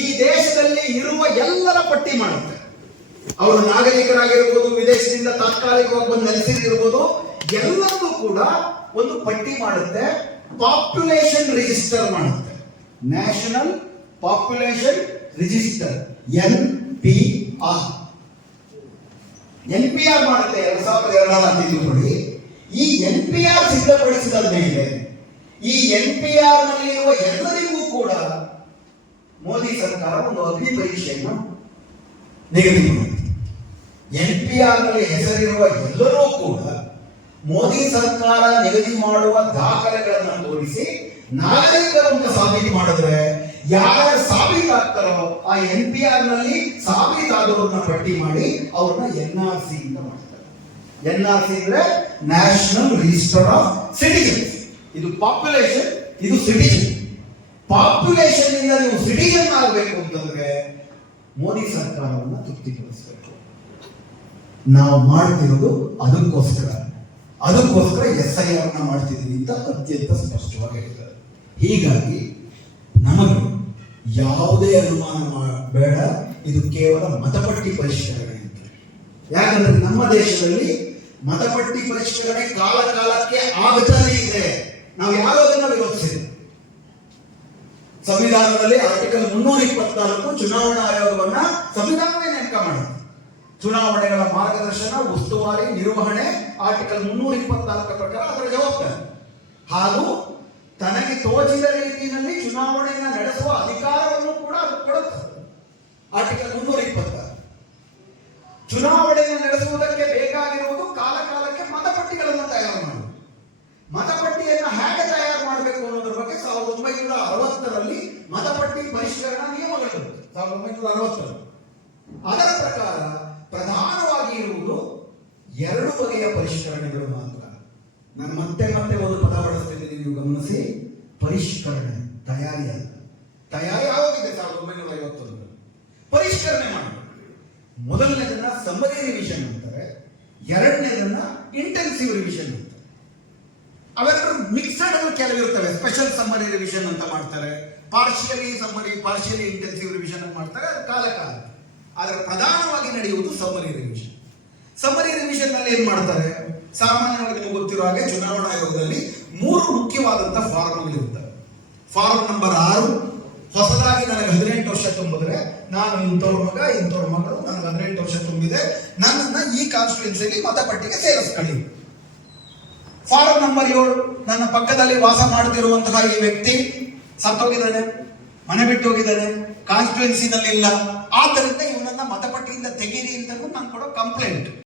ಈ ದೇಶದಲ್ಲಿ ಇರುವ ಎಲ್ಲರ ಪಟ್ಟಿ ಮಾಡುತ್ತೆ. ಅವರು ನಾಗರಿಕರಾಗಿರ್ಬೋದು, ವಿದೇಶದಿಂದ ತಾತ್ಕಾಲಿಕವಾಗಿ ಬಂದು ನೆಲೆಸಿರ್ಬೋದು, ಎಲ್ಲರಿಗೂ ಕೂಡ ಒಂದು ಪಟ್ಟಿ ಮಾಡುತ್ತೆ. ಪಾಪ್ಯುಲೇಷನ್ ರಿಜಿಸ್ಟರ್ ಮಾಡುತ್ತೆ. National population register, NPR. NPR ಮಾಡುತ್ತೆ 2002ರ ತಿದ್ದುಪಡಿ. ಈ NPR ಸಿದ್ಧಪಡಿಸಿದ ಮೇಲೆ ಈ NPR ನಲ್ಲಿರುವ ಎಲ್ಲರಿಗೂ ಕೂಡ ಮೋದಿ ಸರ್ಕಾರ ಒಂದು ಅಗ್ನಿ ಪರೀಕ್ಷೆಯನ್ನು ನಿಗದಿ ಮಾಡಿದೆ. NPR ನಲ್ಲಿ ಹೆಸರಿರುವ ಎಲ್ಲರೂ ಕೂಡ ಮೋದಿ ಸರ್ಕಾರ ನಿಗದಿ ಮಾಡುವ ದಾಖಲೆಗಳನ್ನು ತೋರಿಸಿ ನಾಗರಿಕರು ಅಂತ ಸಾಬೀತು ಮಾಡಿದ್ರೆ ಯಾರು ಸಾಬೀತಾಗ್ತಾರೋ ಆ NPR ನಲ್ಲಿ ಸಾಬೀತಾದವ್ರನ್ನ ಪಟ್ಟಿ ಮಾಡಿ ಅವ್ರನ್ನ NRC ಅಂತ ಮಾಡ್ತಾರೆ. NRC ಅಂದ್ರೆ ನ್ಯಾಷನಲ್ ರಿಜಿಸ್ಟರ್ ಆಫ್ ಸಿಟಿಜನ್ಸ್. ಇದು ಪಾಪ್ಯುಲೇಷನ್, ಇದು ಸಿಟಿಜನ್. ಪಾಪ್ಯುಲೇಷನ್ ಇಂದ ನೀವು ಸಿಟಿಜನ್ ಆಗಬೇಕು ಅಂತಂದ್ರೆ ಮೋದಿ ಸರ್ಕಾರವನ್ನು ತೃಪ್ತಿಪಡಿಸಬೇಕು. ನಾವು ಮಾಡ್ತಿರೋದು ಅದಕ್ಕೋಸ್ಕರ SIR ಮಾಡ್ತಿದ್ದೀವಿ ಅಂತ ಅತ್ಯಂತ ಸ್ಪಷ್ಟವಾಗಿ ಹೇಳಿದ್ದಾರೆ. ಹೀಗಾಗಿ ನಮಗೆ ಯಾವುದೇ ಅನುಮಾನ ಬೇಡ, ಇದು ಕೇವಲ ಮತಪಟ್ಟಿ ಪರಿಷ್ಕರಣೆ ಅಂತ. ಯಾಕಂದ್ರೆ ನಮ್ಮ ದೇಶದಲ್ಲಿ ಮತಪಟ್ಟಿ ಪರಿಷ್ಕರಣೆ ಕಾಲಕ್ಕೆ ಆಗುತ್ತಾನೆ ಇದೆ. ನಾವು ಯಾರು ಅದನ್ನ ವಿರೋಧಿಸಿಲ್ಲ. ಸಂವಿಧಾನದಲ್ಲಿ ಆರ್ಟಿಕಲ್ 324 ಚುನಾವಣಾ ಆಯೋಗವನ್ನ ಸಂವಿಧಾನವೇ ನೇಮಕ ಮಾಡುತ್ತೆ. ಚುನಾವಣೆಗಳ ಮಾರ್ಗದರ್ಶನ, ಉಸ್ತುವಾರಿ, ನಿರ್ವಹಣೆ ಆರ್ಟಿಕಲ್ 324 ಪ್ರಕಾರ ಅದರ ಜವಾಬ್ದಾರಿ. ಹಾಗೂ ತನಗೆ ತೋಚಿದ ರೀತಿಯಲ್ಲಿ ಚುನಾವಣೆಯನ್ನು ನಡೆಸುವ ಅಧಿಕಾರವನ್ನು ಕೂಡ ಅದು ಕೊಡುತ್ತದೆ. ಆರ್ಟಿಕಲ್ 326. ಚುನಾವಣೆಯನ್ನು ನಡೆಸುವುದಕ್ಕೆ ಬೇಕಾಗಿರುವುದು ಕಾಲಕ್ಕೆ ಮತಪಟ್ಟಿಗಳನ್ನು ತಯಾರು ಮಾಡುವುದು. ಮತಪಟ್ಟಿಯನ್ನು ಹೇಗೆ ತಯಾರು ಮಾಡಬೇಕು ಅನ್ನೋದ್ರ ಬಗ್ಗೆ 1960ರಲ್ಲಿ ಮತಪಟ್ಟಿ ಪರಿಷ್ಕರಣಾ ನಿಯಮಗಳು 1960. ಅದರ ಪ್ರಕಾರ ಪ್ರಧಾನವಾಗಿ ಇರುವುದು 2 ಬಗೆಯ ಪರಿಷ್ಕರಣೆಗಳು ಮಾತ್ರ. ನಾನು ಮತ್ತೆ ಒಂದು ಪದ ಬಳಸ್ತಿದ್ದೀನಿ, ನೀವು ಗಮನಿಸಿ. ಪರಿಷ್ಕರಣೆ, ತಯಾರಿ ಅಲ್ಲ. ತಯಾರಿ ಆಗೋಗಿದೆ 1951. ಪರಿಷ್ಕರಣೆ ಮಾಡಬೇಕು. ಮೊದಲನೇದನ್ನ ಸಮ್ಮರಿ ರಿವಿಷನ್ ಅಂತಾರೆ, ಎರಡನೇದನ್ನ ಇಂಟೆನ್ಸಿವ್ ರಿವಿಷನ್ ಅಂತಾರೆ. ಅವೆರಡು ಮಿಕ್ಸಡ್ ಕೆಲವಿರ್ತವೆ. ಸ್ಪೆಷಲ್ ಸಮ್ಮರಿ ರಿವಿಷನ್ ಅಂತ ಮಾಡ್ತಾರೆ, partially summary, partially intensive revision ಅಂತ ಮಾಡ್ತಾರೆ. ಅದು ಕಾಲ ಆದರೆ ಪ್ರಧಾನವಾಗಿ ನಡೆಯುವುದು ಸಮ್ಮರಿ ರಿವಿಷನ್. ಸಮ್ಮರಿ ರಿವಿಷನ್ ನಲ್ಲಿ ಏನ್ ಮಾಡ್ತಾರೆ? ಸಾಮಾನ್ಯವಾಗಿ ನಿಮಗೆ ಗೊತ್ತಿರೋ ಹಾಗೆ ಚುನಾವಣಾ ಆಯೋಗದಲ್ಲಿ 3 ಮುಖ್ಯವಾದಂತಹ ಫಾರ್ಮ್ಗಳಿರುತ್ತವೆ. ಫಾರ್ಮ್ ನಂಬರ್ 6, ಹೊಸದಾಗಿ ನನಗೆ 18 ವರ್ಷ ತುಂಬಿದ್ರೆ ನಾನು ಇಂಥವ್ರ ಮಗ, ಇಂಥವ್ರ ಮಗಳು, ನನಗೆ 18 ವರ್ಷ ತುಂಬಿದೆ, ನನ್ನನ್ನ ಈ ಕಾನ್ಸ್ಟಿಟ್ಯೂನ್ಸಿಯಲ್ಲಿ ಮತಪಟ್ಟಿಗೆ ಸೇರಿಸ್ಕೊಳ್ಳಿ. ಫಾರ್ಮ್ ನಂಬರ್ 7, ನನ್ನ ಪಕ್ಕದಲ್ಲಿ ವಾಸ ಮಾಡ್ತಿರುವಂತಹ ಈ ವ್ಯಕ್ತಿ ಸತ್ತೋಗಿದ್ದಾನೆ, ಮನೆ ಬಿಟ್ಟು ಹೋಗಿದ್ದಾನೆ, ಕಾನ್ಸ್ಟಿಟ್ಯೂನ್ಸಿನಲ್ಲಿ ಇಲ್ಲ, ಆದ್ದರಿಂದ ಇವನನ್ನ ಮತಪಟ್ಟಿಯಿಂದ ತೆಗೀರಿ ಅಂತ ನಾನು ಕೊಡೋ ಕಂಪ್ಲೇಂಟ್.